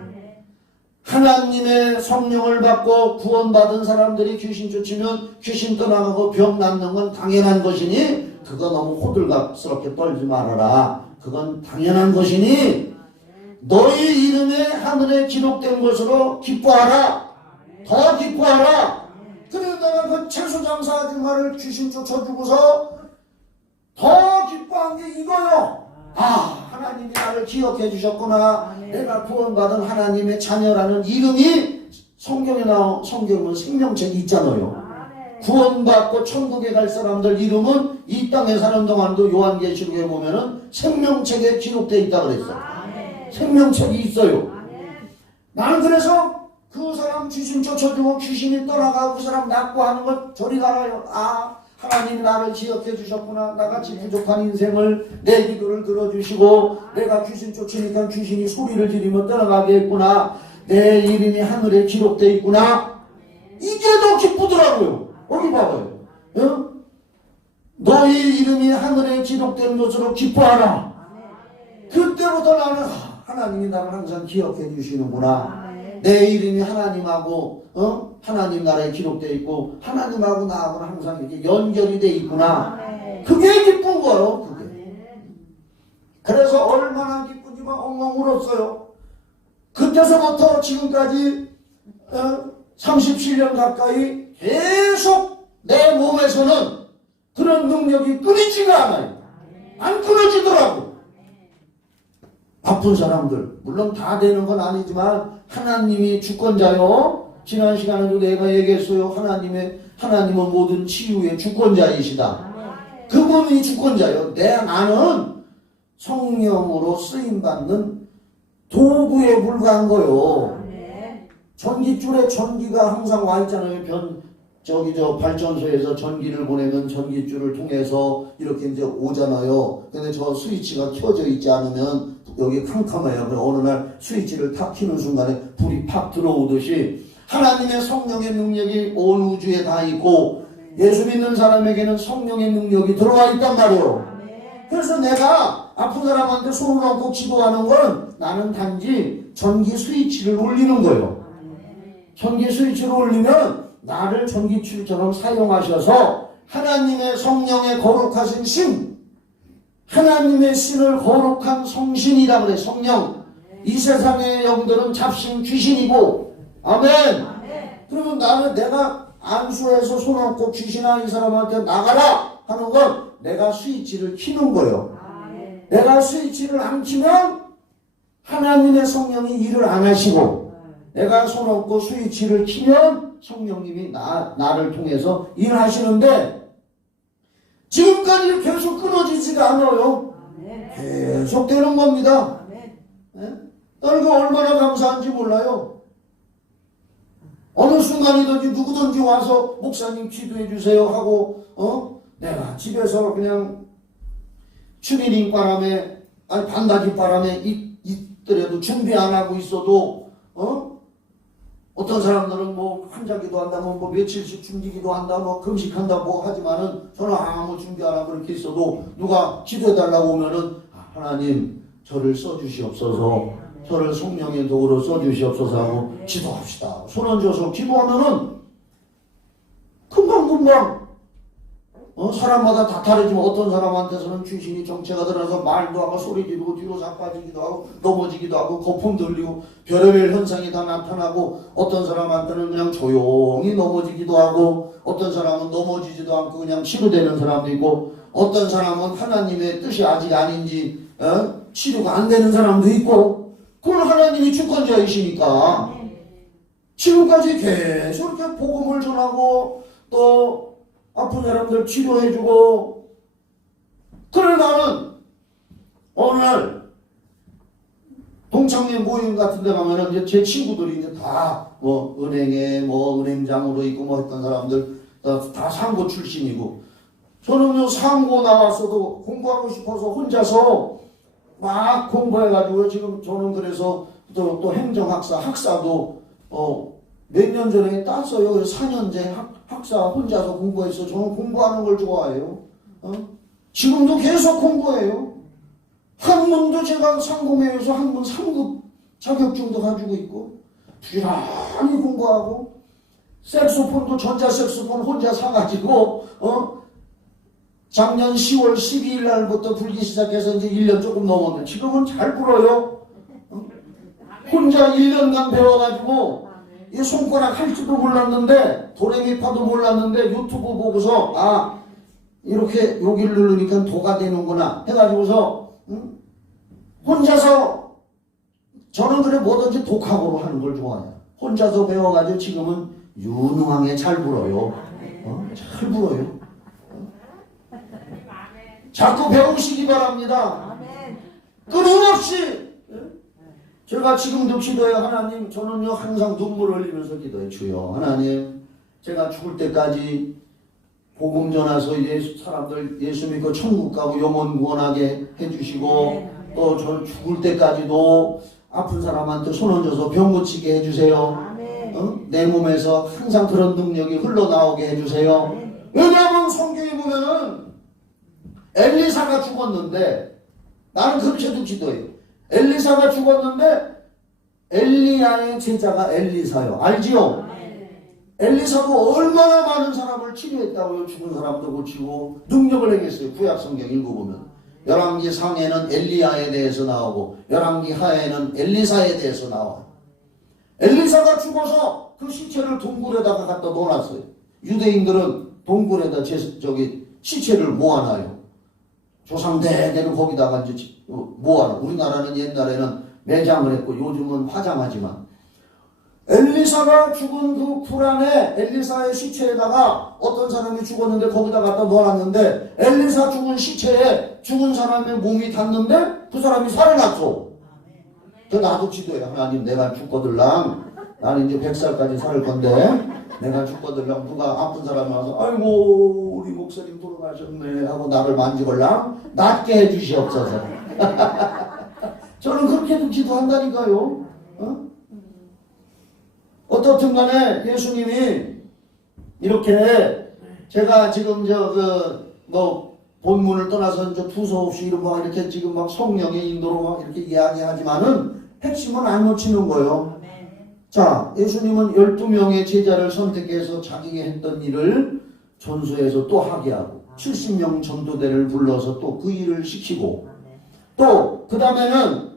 하나님의 성령을 받고 구원받은 사람들이 귀신 쫓으면 귀신 떠나가고 병 낫는 건 당연한 것이니 그거 너무 호들갑스럽게 떨지 말아라. 그건 당연한 것이니 너희 이름에 하늘에 기록된 것으로 기뻐하라. 더 기뻐하라. 그러다가 그 채소 장사 아줌마를 귀신 쫓아주고서 더 기뻐한 게 이거요. 아, 하나님이 나를 기억해 주셨구나. 내가 구원받은 하나님의 자녀라는 이름이 성경에 나온 성경은 생명책이 있잖아요. 구원받고 천국에 갈 사람들 이름은 이 땅에 사는 동안도 요한계시록에 보면은 생명책에 기록되어 있다 그랬어. 생명책이 있어요. 나는 그래서 그 사람 귀신 쫓아주고 귀신이 떠나가고 그 사람 낫고 하는 걸 저리 가라요. 아, 하나님 나를 기억해 주셨구나. 나같이 부족한 인생을 내 기도를 들어주시고 내가 귀신 쫓으니까 귀신이 소리를 지르며 떠나가게 했구나. 내 이름이 하늘에 기록되어 있구나. 이게 더 기쁘더라고요. 여기 봐봐요. 어? 너희 이름이 하늘에 기록된 것으로 기뻐하라. 그때부터 나는 하나님이 나를 항상 기억해 주시는구나. 내 이름이 하나님하고 하나님 나라에 기록되어 있고 하나님하고 나하고는 항상 이렇게 연결이 돼 있구나. 그게 기쁜 거요. 그게. 그래서 얼마나 기쁜지 막 엉엉 울었어요. 그때서부터 지금까지 37년 가까이 계속 내 몸에서는 그런 능력이 끊이지가 않아요. 안 끊어지더라고. 아픈 사람들 물론 다 되는 건 아니지만 하나님이 주권자요. 지난 시간에도 내가 얘기했어요. 하나님은 모든 치유의 주권자이시다. 그분이 주권자요. 나는 성령으로 쓰임받는 도구에 불과한 거요. 전기줄에 전기가 항상 와 있잖아요. 저 발전소에서 전기를 보내면 전기줄을 통해서 이렇게 이제 오잖아요. 근데 저 스위치가 켜져 있지 않으면 여기 캄캄해요. 어느 날 스위치를 탁 켜는 순간에 불이 팍 들어오듯이 하나님의 성령의 능력이 온 우주에 다 있고 예수 믿는 사람에게는 성령의 능력이 들어와 있단 말이에요. 그래서 내가 아픈 사람한테 손을 얹고 기도하는 건 나는 단지 전기 스위치를 올리는 거예요. 전기 스위치를 올리면 나를 전기줄처럼 사용하셔서 하나님의 성령의 거룩하신 신, 하나님의 신을 거룩한 성신이라 그래. 성령. 이 세상의 영들은 잡신 귀신이고, 아멘. 그러면 내가 안수해서 손 얹고 귀신아 이 사람한테 나가라 하는 건 내가 스위치를 켜는 거예요. 내가 스위치를 안 켜면 하나님의 성령이 일을 안 하시고, 내가 손 얹고 스위치를 켜면 성령님이 나를 통해서 일하시는데 지금까지 계속 끊어지지가 않아요. 계속 되는 겁니다. 나는 그 얼마나 감사한지 몰라요. 어느 순간이든지 누구든지 와서 목사님 기도해 주세요 하고 내가 집에서 그냥 추리닝 바람에 반바지 바람에 있더라도 준비 안 하고 있어도 어떤 사람들은 뭐 환자기도 한다, 뭐 며칠씩 준비기도 한다, 뭐 금식한다, 뭐 하지만은 저는 아무 준비 안 하고 이렇게 있어도 누가 기도해달라고 오면은 하나님 저를 써주시옵소서, 저를 성령의 도구로 써주시옵소서 하고 기도합시다. 손 얹어서 기도하면은 금방금방 사람마다 다 다르지만 어떤 사람한테서는 귀신이 정체가 들어서 말도 하고 소리 지르고 뒤로 자빠지기도 하고 넘어지기도 하고 거품 들리고 별의별 현상이 다 나타나고 어떤 사람한테는 그냥 조용히 넘어지기도 하고 어떤 사람은 넘어지지도 않고 그냥 치료되는 사람도 있고 어떤 사람은 하나님의 뜻이 아직 아닌지 치료가 안 되는 사람도 있고 그건 하나님이 주권자이시니까 지금까지 계속 이렇게 복음을 전하고 또 아픈 사람들 치료해주고 그래 나는 어느 날 동창회 모임 같은 데 가면은 이제 제 친구들이 이제 다 뭐 은행에 뭐 은행장으로 있고 뭐 했던 사람들 다 상고 출신이고 저는요 상고 나왔어도 공부하고 싶어서 혼자서 막 공부해가지고 지금 저는 그래서 또 행정학사 학사도 몇 년 전에 땄어요. 그래서 4년제 학사 혼자서 공부해서 저는 공부하는 걸 좋아해요. 지금도 계속 공부해요. 한문도 제가 상공회에서 한문 3급 자격증도 가지고 있고 부지런히 공부하고 색소폰도 전자색소폰 혼자 사가지고 작년 10월 12일 날부터 불기 시작해서 이제 1년 조금 넘었는데 지금은 잘 불어요. 혼자 1년간 배워가지고 이 손가락 할지도 몰랐는데 도레미파도 몰랐는데 유튜브 보고서 이렇게 여기를 누르니까 도가 되는구나 해가지고서 혼자서 저는 그래 뭐든지 독학으로 하는 걸 좋아해요. 혼자서 배워가지고 지금은 유능하게 잘 불어요. 잘 불어요. 자꾸 배우시기 바랍니다. 끊임없이. 제가 지금도 기도해요. 하나님, 저는요 항상 눈물을 흘리면서 기도해요. 주여 하나님, 제가 죽을 때까지 복음 전해서 사람들 예수 믿고 천국 가고 영원 구원하게 해주시고 또 저 죽을 때까지도 아픈 사람한테 손 얹어서 병 고치게 해주세요. 내 몸에서 항상 그런 능력이 흘러나오게 해주세요. 왜냐하면 성경에 보면은 엘리사가 죽었는데 나는 그렇게도 기도해요. 엘리사가 죽었는데 엘리야의 제자가 엘리사요. 알지요? 엘리사도 얼마나 많은 사람을 치료했다고요. 죽은 사람도 고치고 능력을 행했어요. 구약 성경 읽어보면 열왕기 상에는 엘리야에 대해서 나오고 열왕기 하에는 엘리사에 대해서 나와요. 엘리사가 죽어서 그 시체를 동굴에다가 갖다 놓아놨어요. 유대인들은 동굴에다 시체를 모아놔요. 조상대대는 거기다가 이제 모아놔. 우리나라는 옛날에는 매장을 했고 요즘은 화장하지만 엘리사가 죽은 그 굴 안에 엘리사의 시체에다가 어떤 사람이 죽었는데 거기다 갖다 놓아놨는데 엘리사 죽은 시체에 죽은 사람의 몸이 닿는데 그 사람이 살아났어. 나도 기도해. 하나님, 내가 죽거들랑 나는 이제 100살까지 살 건데 내가 죽거들랑 누가 아픈 사람이 와서 아이고 우리 목사님 돌아가셨네 하고 나를 만지걸랑 낫게 해주시옵소서. 저는 그렇게도 기도한다니까요. 어떻든 간에 예수님이 이렇게 제가 지금 본문을 떠나서 두서없이 이렇게 지금 막 성령의 인도로 막 이렇게 이야기하지만은 핵심은 안 놓치는 거예요. 자, 예수님은 12명의 제자를 선택해서 자기가 했던 일을 전수해서 또 하게 하고 70명 전도대를 불러서 또 그 일을 시키고 또 그 다음에는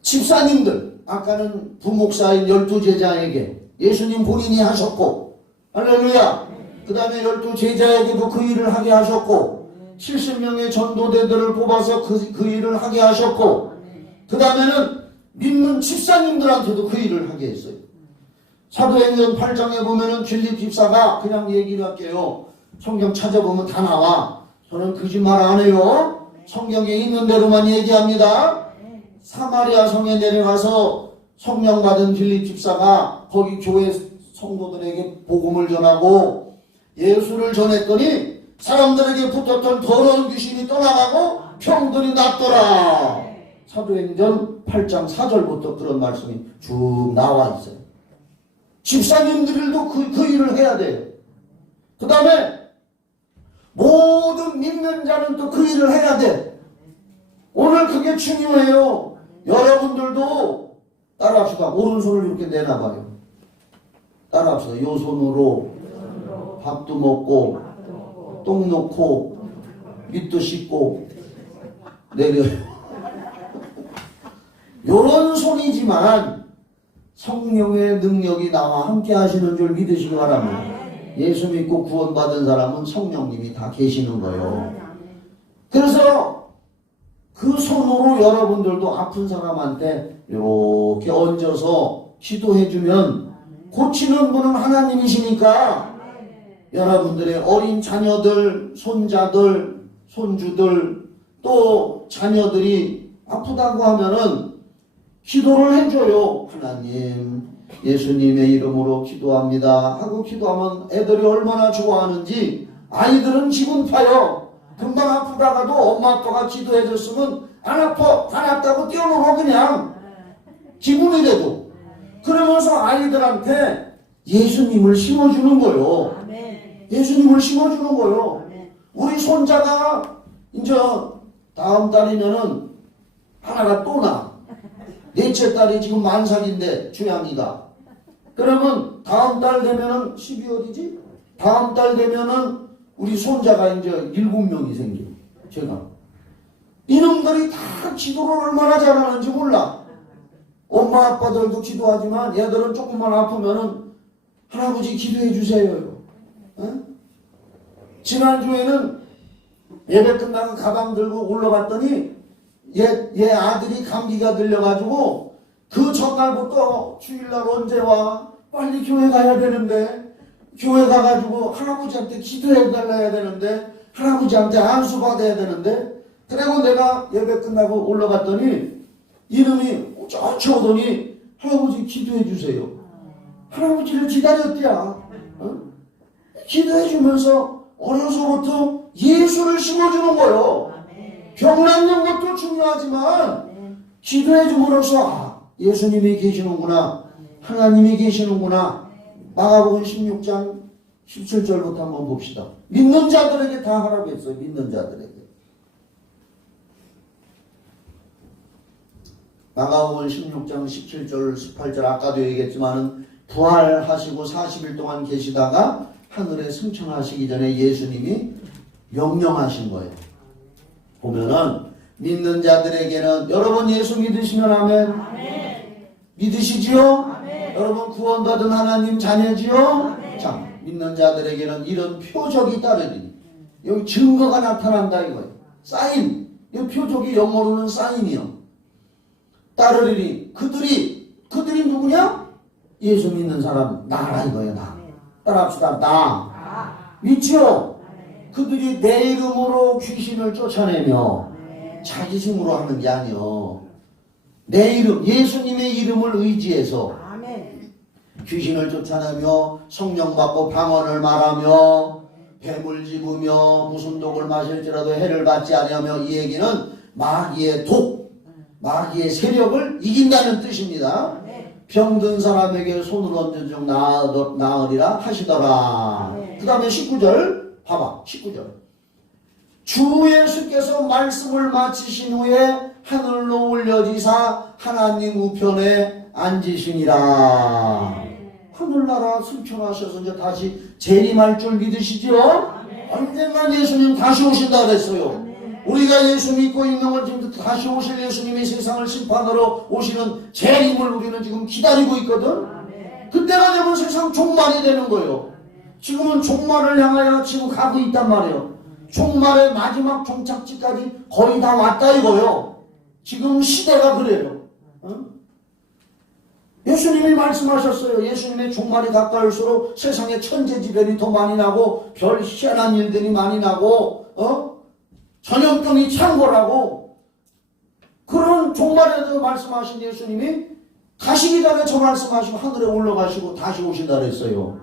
집사님들 아까는 부목사인 12제자에게 예수님 본인이 하셨고 할렐루야. 그 다음에 12제자에게도 그 일을 하게 하셨고 70명의 전도대들을 뽑아서 그 일을 하게 하셨고 그 다음에는 믿는 집사님들한테도 그 일을 하게 했어요. 사도행전 8장에 보면은 빌립 집사가 그냥 얘기를 할게요. 성경 찾아보면 다 나와. 저는 거짓말 안 해요. 성경에 있는 대로만 얘기합니다. 사마리아 성에 내려가서 성령 받은 빌립 집사가 거기 교회 성도들에게 복음을 전하고 예수를 전했더니 사람들에게 붙었던 더러운 귀신이 떠나가고 병들이 낫더라. 사도행전 8장 4절부터 그런 말씀이 쭉 나와 있어요. 집사님들도 그 일을 해야 돼요. 그 다음에 모든 믿는 자는 또 그 일을 해야 돼. 오늘 그게 중요해요. 여러분들도 따라합시다. 오른손을 이렇게 내놔봐요. 따라합시다. 요 손으로 밥도 먹고 똥 놓고 밑도 씻고 내려요. 요런 손이지만 성령의 능력이 나와 함께 하시는 줄 믿으시기 바랍니다. 예수 믿고 구원받은 사람은 성령님이 다 계시는 거예요. 그래서 그 손으로 여러분들도 아픈 사람한테 이렇게 얹어서 기도해주면 고치는 분은 하나님이시니까 여러분들의 어린 자녀들, 손자들, 손주들 또 자녀들이 아프다고 하면은 기도를 해줘요. 하나님 예수님의 이름으로 기도합니다 하고 기도하면 애들이 얼마나 좋아하는지. 아이들은 기분 타요. 금방 아프다가도 엄마 아빠가 기도해줬으면 안 아파, 안 아프다고 뛰어놀어 그냥 기분이라도. 그러면서 아이들한테 예수님을 심어주는 거요. 예수님을 심어주는 거요. 우리 손자가 이제 다음 달이면은 하나가 또 나. 넷째 딸이 지금 만삭인데 주양이가. 그러면 다음 달 되면은 12월이지? 다음 달 되면은 우리 손자가 이제 7명이 생겨. 제가. 이놈들이 다 기도를 얼마나 잘하는지 몰라. 엄마 아빠들도 기도하지만 얘들은 조금만 아프면은 할아버지 기도해 주세요. 어? 지난주에는 예배 끝나고 가방 들고 올라갔더니 얘 아들이 감기가 들려가지고 그 전날부터 주일날 언제 와? 빨리 교회 가야 되는데 교회 가가지고 할아버지한테 기도해달라 해야 되는데 할아버지한테 안수 받아야 되는데 그리고 내가 예배 끝나고 올라갔더니 이놈이 쫓아오더니 할아버지 기도해 주세요. 할아버지를 기다렸대야. 어? 기도해 주면서 어려서부터 예수를 심어주는 거요. 병 낫는 것도 중요하지만 기도해 줌으로써 예수님이 계시는구나, 하나님이 계시는구나. 마가복음 16장 17절부터 한번 봅시다. 믿는 자들에게 다 하라고 했어요. 믿는 자들에게. 마가복음 16장 17절 18절 아까도 얘기했지만은 부활하시고 40일 동안 계시다가 하늘에 승천하시기 전에 예수님이 명령하신 거예요. 보면은 믿는 자들에게는, 여러분 예수 믿으시면 아멘. 믿으시지요? 아멘. 여러분 구원받은 하나님 자녀지요? 아멘. 자, 믿는 자들에게는 이런 표적이 따르리니. 여기 증거가 나타난다 이거예요. 사인. 이 표적이 영어로는 사인이요. 따르리니. 그들이 누구냐? 예수 믿는 사람 나라 이거예요. 나. 따라합시다. 나. 믿지요? 그들이 내 이름으로 귀신을 쫓아내며 자기 힘으로 하는 게 아니요. 내 이름, 예수님의 이름을 의지해서 귀신을 쫓아내며 성령 받고 방언을 말하며 뱀을 집으며 무슨 독을 마실지라도 해를 받지 아니하며, 이 얘기는 마귀의 독, 마귀의 세력을 이긴다는 뜻입니다. 병든 사람에게 손을 얹은 즉 나으리라 하시더라. 그 다음에 19절 봐봐. 19절. 주 예수께서 말씀을 마치신 후에 하늘로 올려지사 하나님 우편에 앉으시니라. 하늘나라 승천하셔서 이제 다시 재림할 줄 믿으시죠? 언젠간 예수님 다시 오신다 그랬어요. 우리가 예수 믿고 있는 건 지금 다시 오실 예수님이 세상을 심판하러 오시는 재림을 우리는 지금 기다리고 있거든. 그때가 되면 세상 종말이 되는 거예요. 지금은 종말을 향하여 지금 가고 있단 말이에요. 종말의 마지막 종착지까지 거의 다 왔다 이거요. 지금 시대가 그래요. 예수님이 말씀하셨어요. 예수님의 종말이 가까울수록 세상에 천재지변이 더 많이 나고 별 희한한 일들이 많이 나고 전염병이 창궐하고, 그런 종말에 대해서 말씀하신 예수님이 가시기 전에 저 말씀하시고 하늘에 올라가시고 다시 오신다 그랬어요.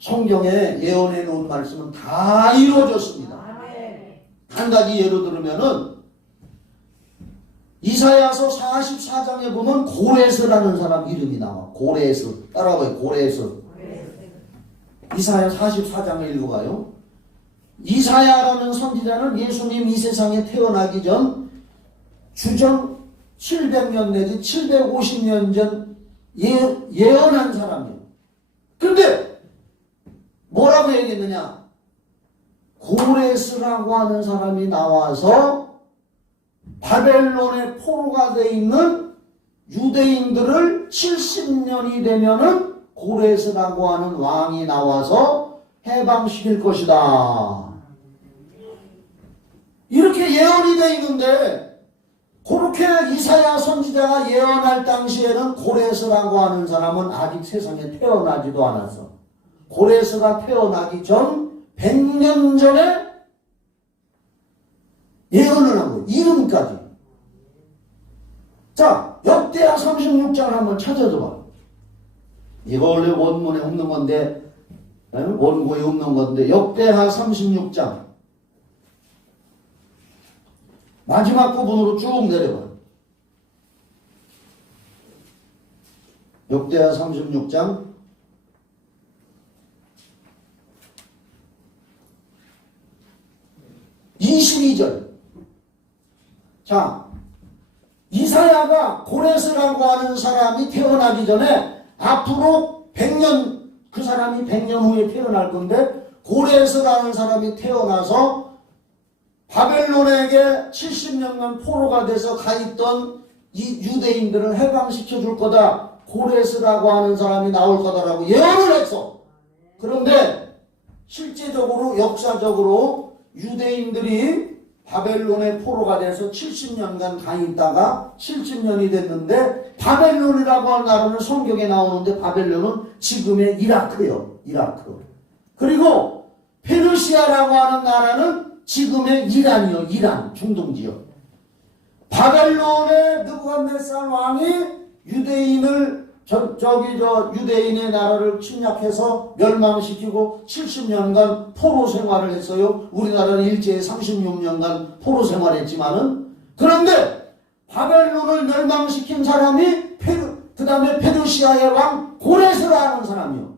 성경에 예언해 놓은 말씀은 다 이루어졌습니다. 한 가지 예로 들으면은 이사야서 44장에 보면 고레스라는 사람 이름이 나와. 고레스. 따라와요. 고레스. 이사야 44장을 읽어봐요. 이사야라는 선지자는 예수님 이 세상에 태어나기 전 주전 700년 내지 750년 전 예언한 사람이에요. 근데 뭐라고 얘기했느냐? 고레스라고 하는 사람이 나와서 바벨론의 포로가 되어 있는 유대인들을 70년이 되면은 고레스라고 하는 왕이 나와서 해방시킬 것이다. 이렇게 예언이 되어 있는데, 그렇게 이사야 선지자가 예언할 당시에는 고레스라고 하는 사람은 아직 세상에 태어나지도 않았어. 고레스가 태어나기 전 100년 전에 예언을 한 거예요. 이름까지. 자, 역대하 36장을 한번 찾아줘봐. 이거 원래 원문에 없는 건데, 원고에 없는 건데, 역대하 36장. 마지막 부분으로 쭉 내려봐. 역대하 36장. 22절. 자, 이사야가 고레스라고 하는 사람이 태어나기 전에 앞으로 100년, 그 사람이 100년 후에 태어날 건데, 고레스라는 사람이 태어나서 바벨론에게 70년간 포로가 돼서 가있던 이 유대인들을 해방시켜 줄 거다. 고레스라고 하는 사람이 나올 거다라고 예언을 했어. 그런데 실제적으로 역사적으로 유대인들이 바벨론의 포로가 돼서 70년간 가 있다가 70년이 됐는데, 바벨론이라고 하는 나라는 성경에 나오는데 바벨론은 지금의 이라크요. 이라크. 그리고 페르시아라고 하는 나라는 지금의 이란이요. 이란 중동 지역. 바벨론의 느부갓네살 왕이 유대인을 유대인의 나라를 침략해서 멸망시키고 70년간 포로 생활을 했어요. 우리나라는 일제히 36년간 포로 생활했지만은, 그런데 바벨론을 멸망시킨 사람이 그 다음에 페르시아의 왕 고레스라는 사람이요.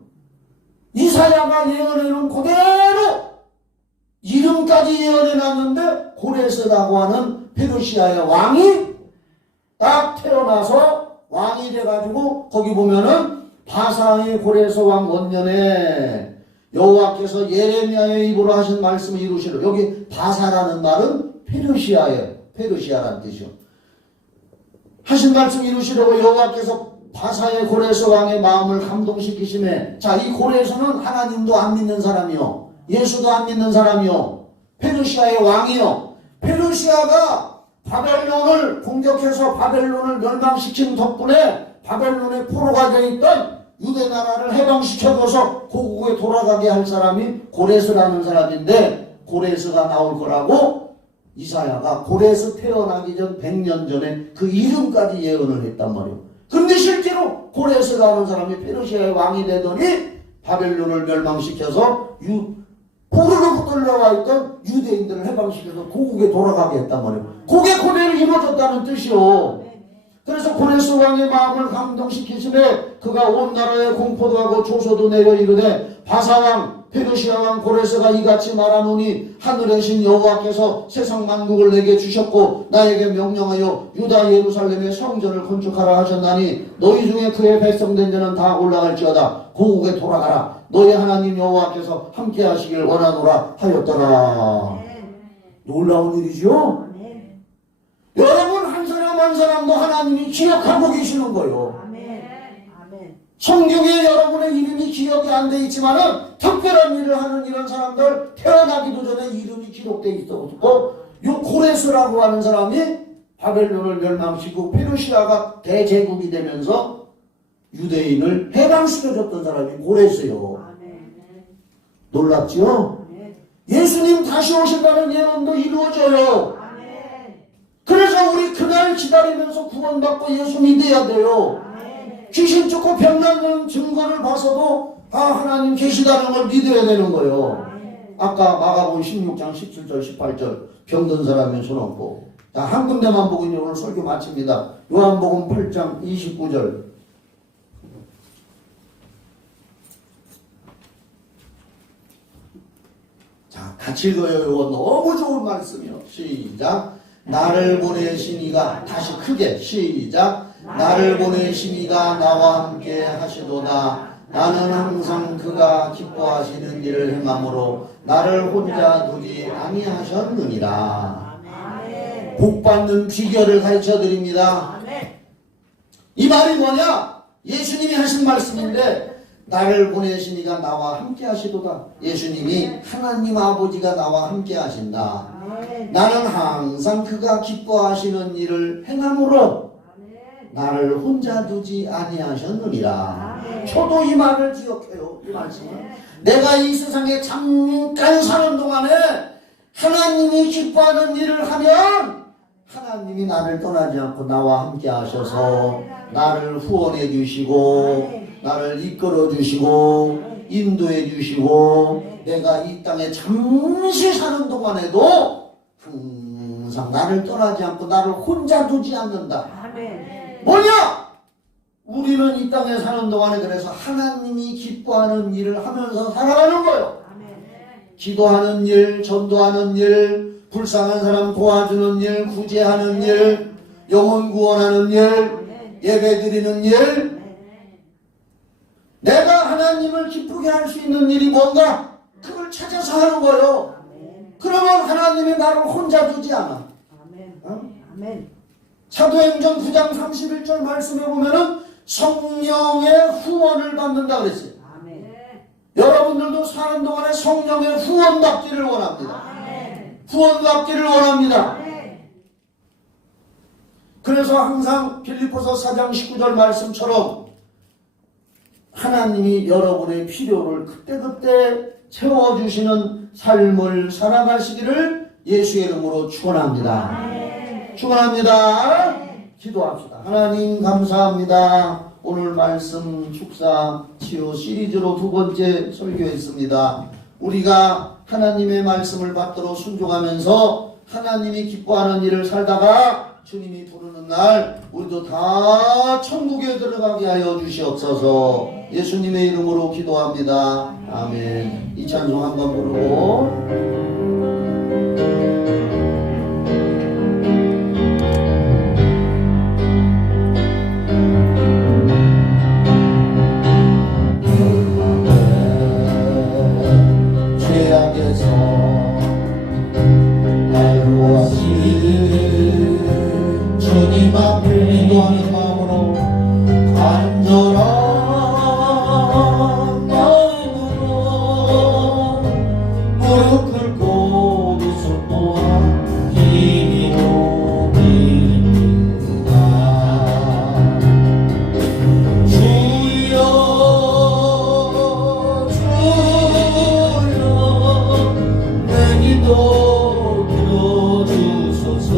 이사야가 예언해놓은 그대로 이름까지 예언해놨는데, 고레스라고 하는 페르시아의 왕이 딱 태어나서 왕이 돼가지고, 거기 보면은 바사의 고레스 왕 원년에 여호와께서 예레미야의 입으로 하신 말씀을 이루시려. 여기 바사라는 말은 페르시아예요. 페르시아라는 뜻이요. 하신 말씀 이루시려고 여호와께서 바사의 고레스 왕의 마음을 감동시키시네. 자, 이 고레스는 하나님도 안 믿는 사람이요, 예수도 안 믿는 사람이요, 페르시아의 왕이요. 페르시아가 바벨론을 공격해서 바벨론을 멸망시킨 덕분에 바벨론의 포로가 되어 있던 유대 나라를 해방시켜줘서 고국에 돌아가게 할 사람이 고레스라는 사람인데, 고레스가 나올 거라고 이사야가 고레스 태어나기 전 100년 전에 그 이름까지 예언을 했단 말이에요. 근데 실제로 고레스라는 사람이 페르시아의 왕이 되더니 바벨론을 멸망시켜서 포로로 끌려와 있던 유대인들을 해방시켜서 고국에 돌아가게 했단 말이에요. 그게 고대로 이루어졌다는 뜻이요. 그래서 고레스 왕의 마음을 감동시키시매 그가 온 나라에 공포도 하고 조소도 내려 이르되, 바사왕 페르시아 왕 고레스가 이같이 말하노니 하늘의 신 여호와께서 세상 만국을 내게 주셨고 나에게 명령하여 유다 예루살렘의 성전을 건축하라 하셨나니, 너희 중에 그의 백성된 자는 다 올라갈지어다. 고국에 돌아가라. 너희 하나님 여호와께서 함께 하시길 원하노라 하였더라. 놀라운 일이죠. 여러분, 한 사람 한 사람도 하나님이 기억하고 계시는 거예요. 성경에 여러분의 이름이 기억이 안 돼 있지만은 특별한 일을 하는 이런 사람들, 태어나기도 전에 이름이 기록돼 있었고, 요 고레스라고 하는 사람이 바벨론을 멸망시키고 페르시아가 대제국이 되면서 유대인을 해방시켜줬던 사람이 고레스요. 놀랍지요? 예수님 다시 오신다는 예언도 이루어져요. 그래서 우리 그날 기다리면서 구원받고 예수 믿어야 돼요. 귀신 쫓고 병 낫는 증거를 봐서도 하나님 계시다는 걸 믿어야 되는 거예요. 아까 마가복음 16장 17절 18절 병든 사람이 손 얹고. 자, 한 군데만 보고 이제 오늘 설교 마칩니다. 요한복음 8장 29절. 자, 같이 읽어요. 이거 너무 좋은 말씀이요. 시작. 나를 보내신 이가, 다시 크게 시작. 나를 보내신 이가 나와 함께 하시도다. 나는 항상 그가 기뻐하시는 일을 행함으로 나를 혼자 두지 아니하셨느니라. 복받는 비결을 가르쳐 드립니다. 이 말이 뭐냐? 예수님이 하신 말씀인데, 나를 보내신 이가 나와 함께 하시도다. 예수님이 하나님 아버지가 나와 함께 하신다. 나는 항상 그가 기뻐하시는 일을 행함으로 나를 혼자 두지 아니하셨느니라. 저도 이 말을 기억해요. 이 말씀은 내가 이 세상에 잠깐 사는 동안에 하나님이 기뻐하는 일을 하면 하나님이 나를 떠나지 않고 나와 함께 하셔서 나를 후원해 주시고 나를 이끌어 주시고 인도해 주시고 내가 이 땅에 잠시 사는 동안에도 항상 나를 떠나지 않고 나를 혼자 두지 않는다. 뭐냐? 우리는 이 땅에 사는 동안에 그래서 하나님이 기뻐하는 일을 하면서 살아가는 거예요. 기도하는 일, 전도하는 일, 불쌍한 사람 도와주는 일, 구제하는 일, 영혼 구원하는 일, 예배 드리는 일. 내가 하나님을 기쁘게 할 수 있는 일이 뭔가? 그걸 찾아서 하는 거예요. 그러면 하나님이 나를 혼자 두지 않아. 사도행전 9장 31절 말씀에 보면은 성령의 후원을 받는다 그랬어요. 여러분들도 사는 동안에 성령의 후원 받기를 원합니다. 후원 받기를 원합니다. 그래서 항상 빌립보서 4장 19절 말씀처럼 하나님이 여러분의 필요를 그때그때 채워주시는 삶을 살아가시기를 예수의 이름으로 축원합니다. 축원합니다. 기도합시다. 하나님 감사합니다. 오늘 말씀 축사 치유 시리즈로 두 번째 설교했습니다. 우리가 하나님의 말씀을 받들어 순종하면서 하나님이 기뻐하는 일을 살다가 주님이 부르는 날 우리도 다 천국에 들어가게 하여 주시옵소서. 예수님의 이름으로 기도합니다. 아멘. 이 찬송 한번 부르고 주님 앞에 기도하는 마음으로 간절한 마음으로 무릎 꿇고 두 손 모아 기도드립니다. 주여 주여 내 기도 들어주소서.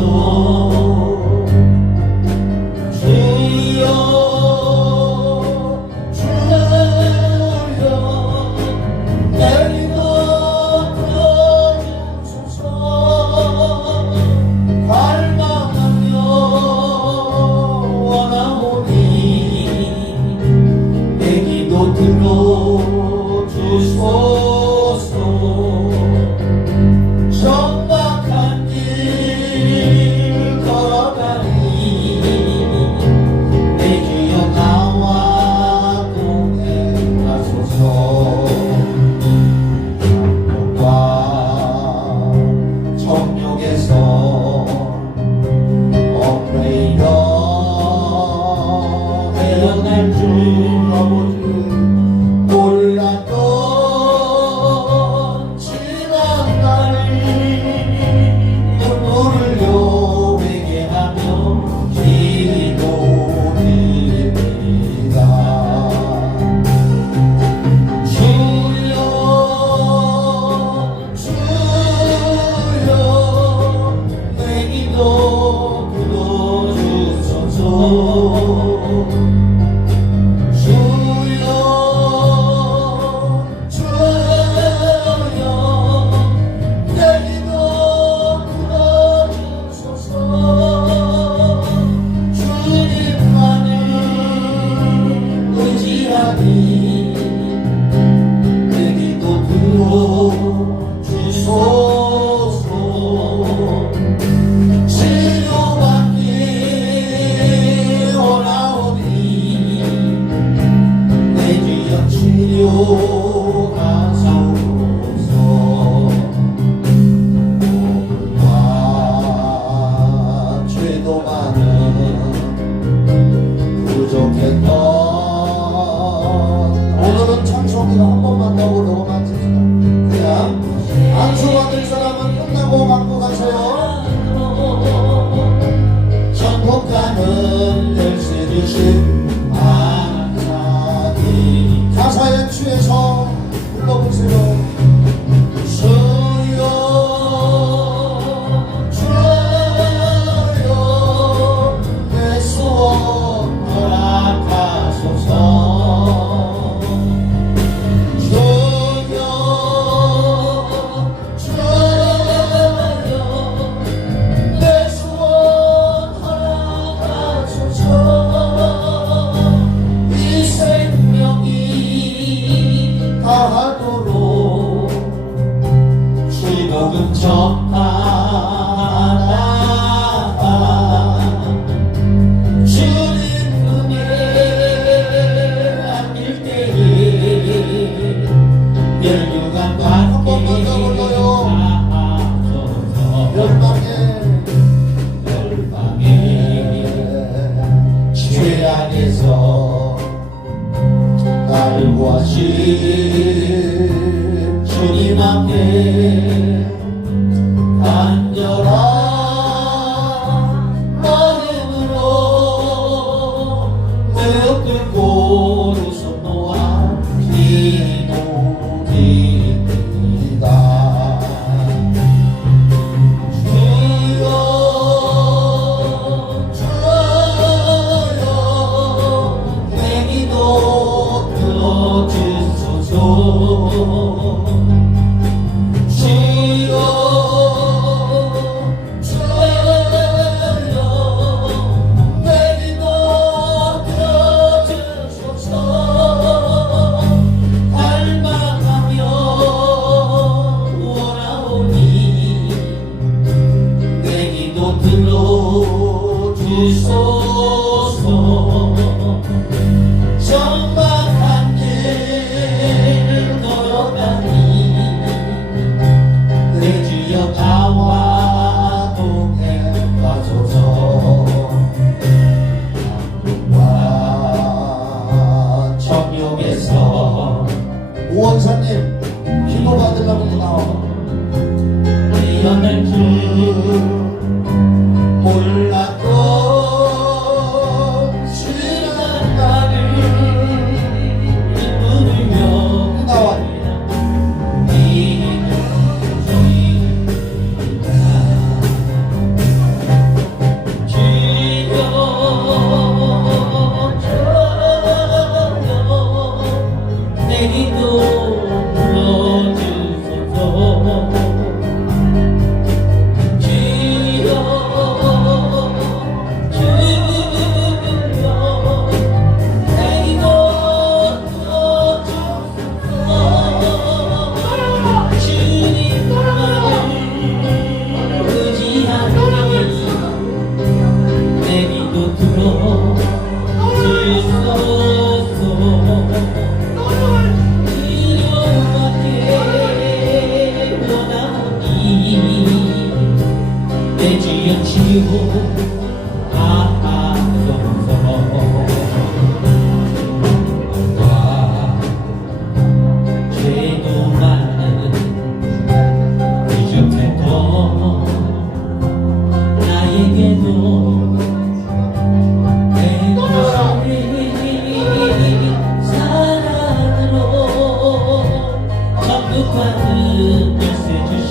오늘은 찬송이라 한 번만 더 부르고 마칩시다. 그냥 안수 받을 사람은 끝나고 갖고 가세요. 천국 가는 열쇠 주신 하나님 가사에 취해서 나를 구하신 주님 앞에 간절한 마음으로 무릎 꿇고 두 손 모아 기도드립니다. 주여 주여 내 기도 들어주소서. 주여 주여 내 기도 들어주소서. 갈망하며 원하오니 내 기도 들어주소서. 정박한 길 걸어가니 내 주여 나와 동행하소서. 와 청룡에서 오원사님 기도 받으려고 나와 뛰어날 줄 몰랐던 지난 나를 부르며 나와 내 기도 불러주소서. 주여 주여 내 기도 들어주소서. 주님만을 의지하니 내 기도 들어주소서. 내 주여 치유하소서. 와 죄도 많은 이중태도 나에게도 내 주의 사랑으로 천국과는 열쇠 주신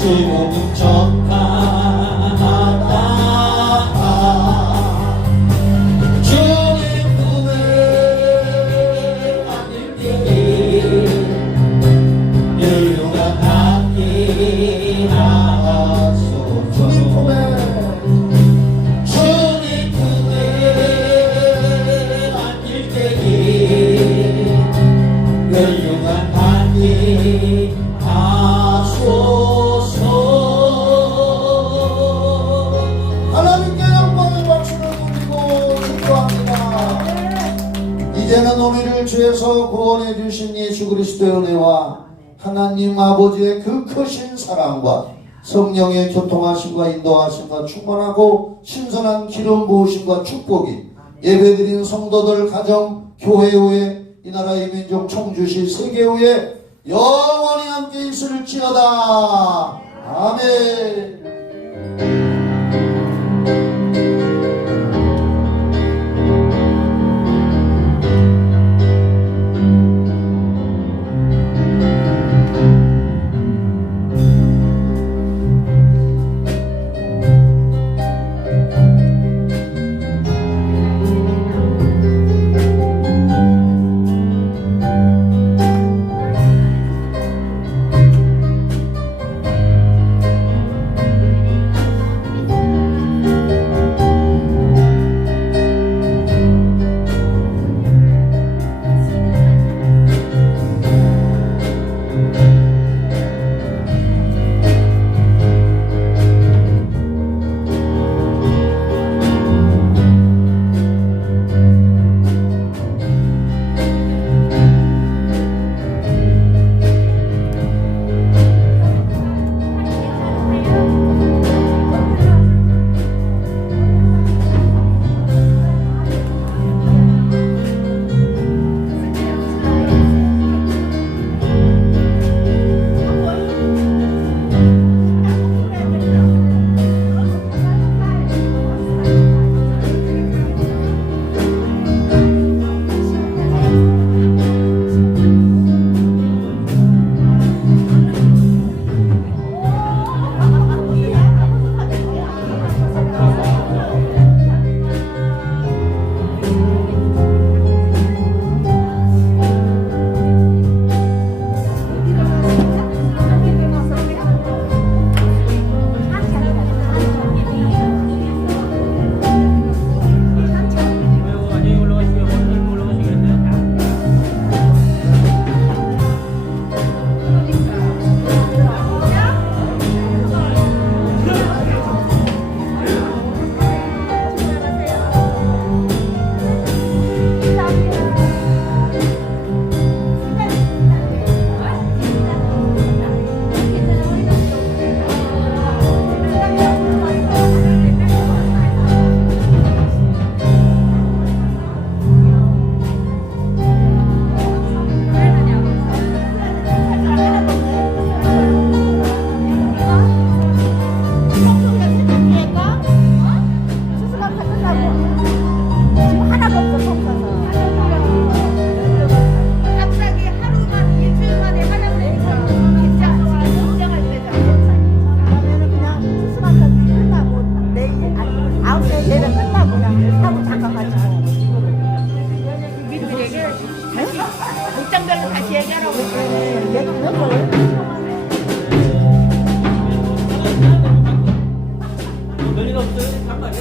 조금 전하다 주님 품에 안길 때에 연료가 함께하라. 통하여서 구원해 주신 예수 그리스도의 은혜와 하나님 아버지의 그 크신 사랑과 성령의 교통하심과 인도하심과 충만하고 신선한 기름 부으심과 축복이 예배드린 성도들 가정 교회 후에 이 나라의 민족 청주시 세계 후에 영원히 함께 있을지어다. 아멘. 목장별로 다시 얘기하라고. 별일 없어요. 상관이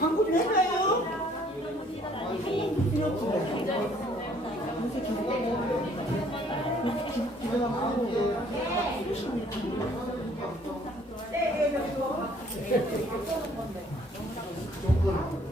광고 좀 해줘요. 조금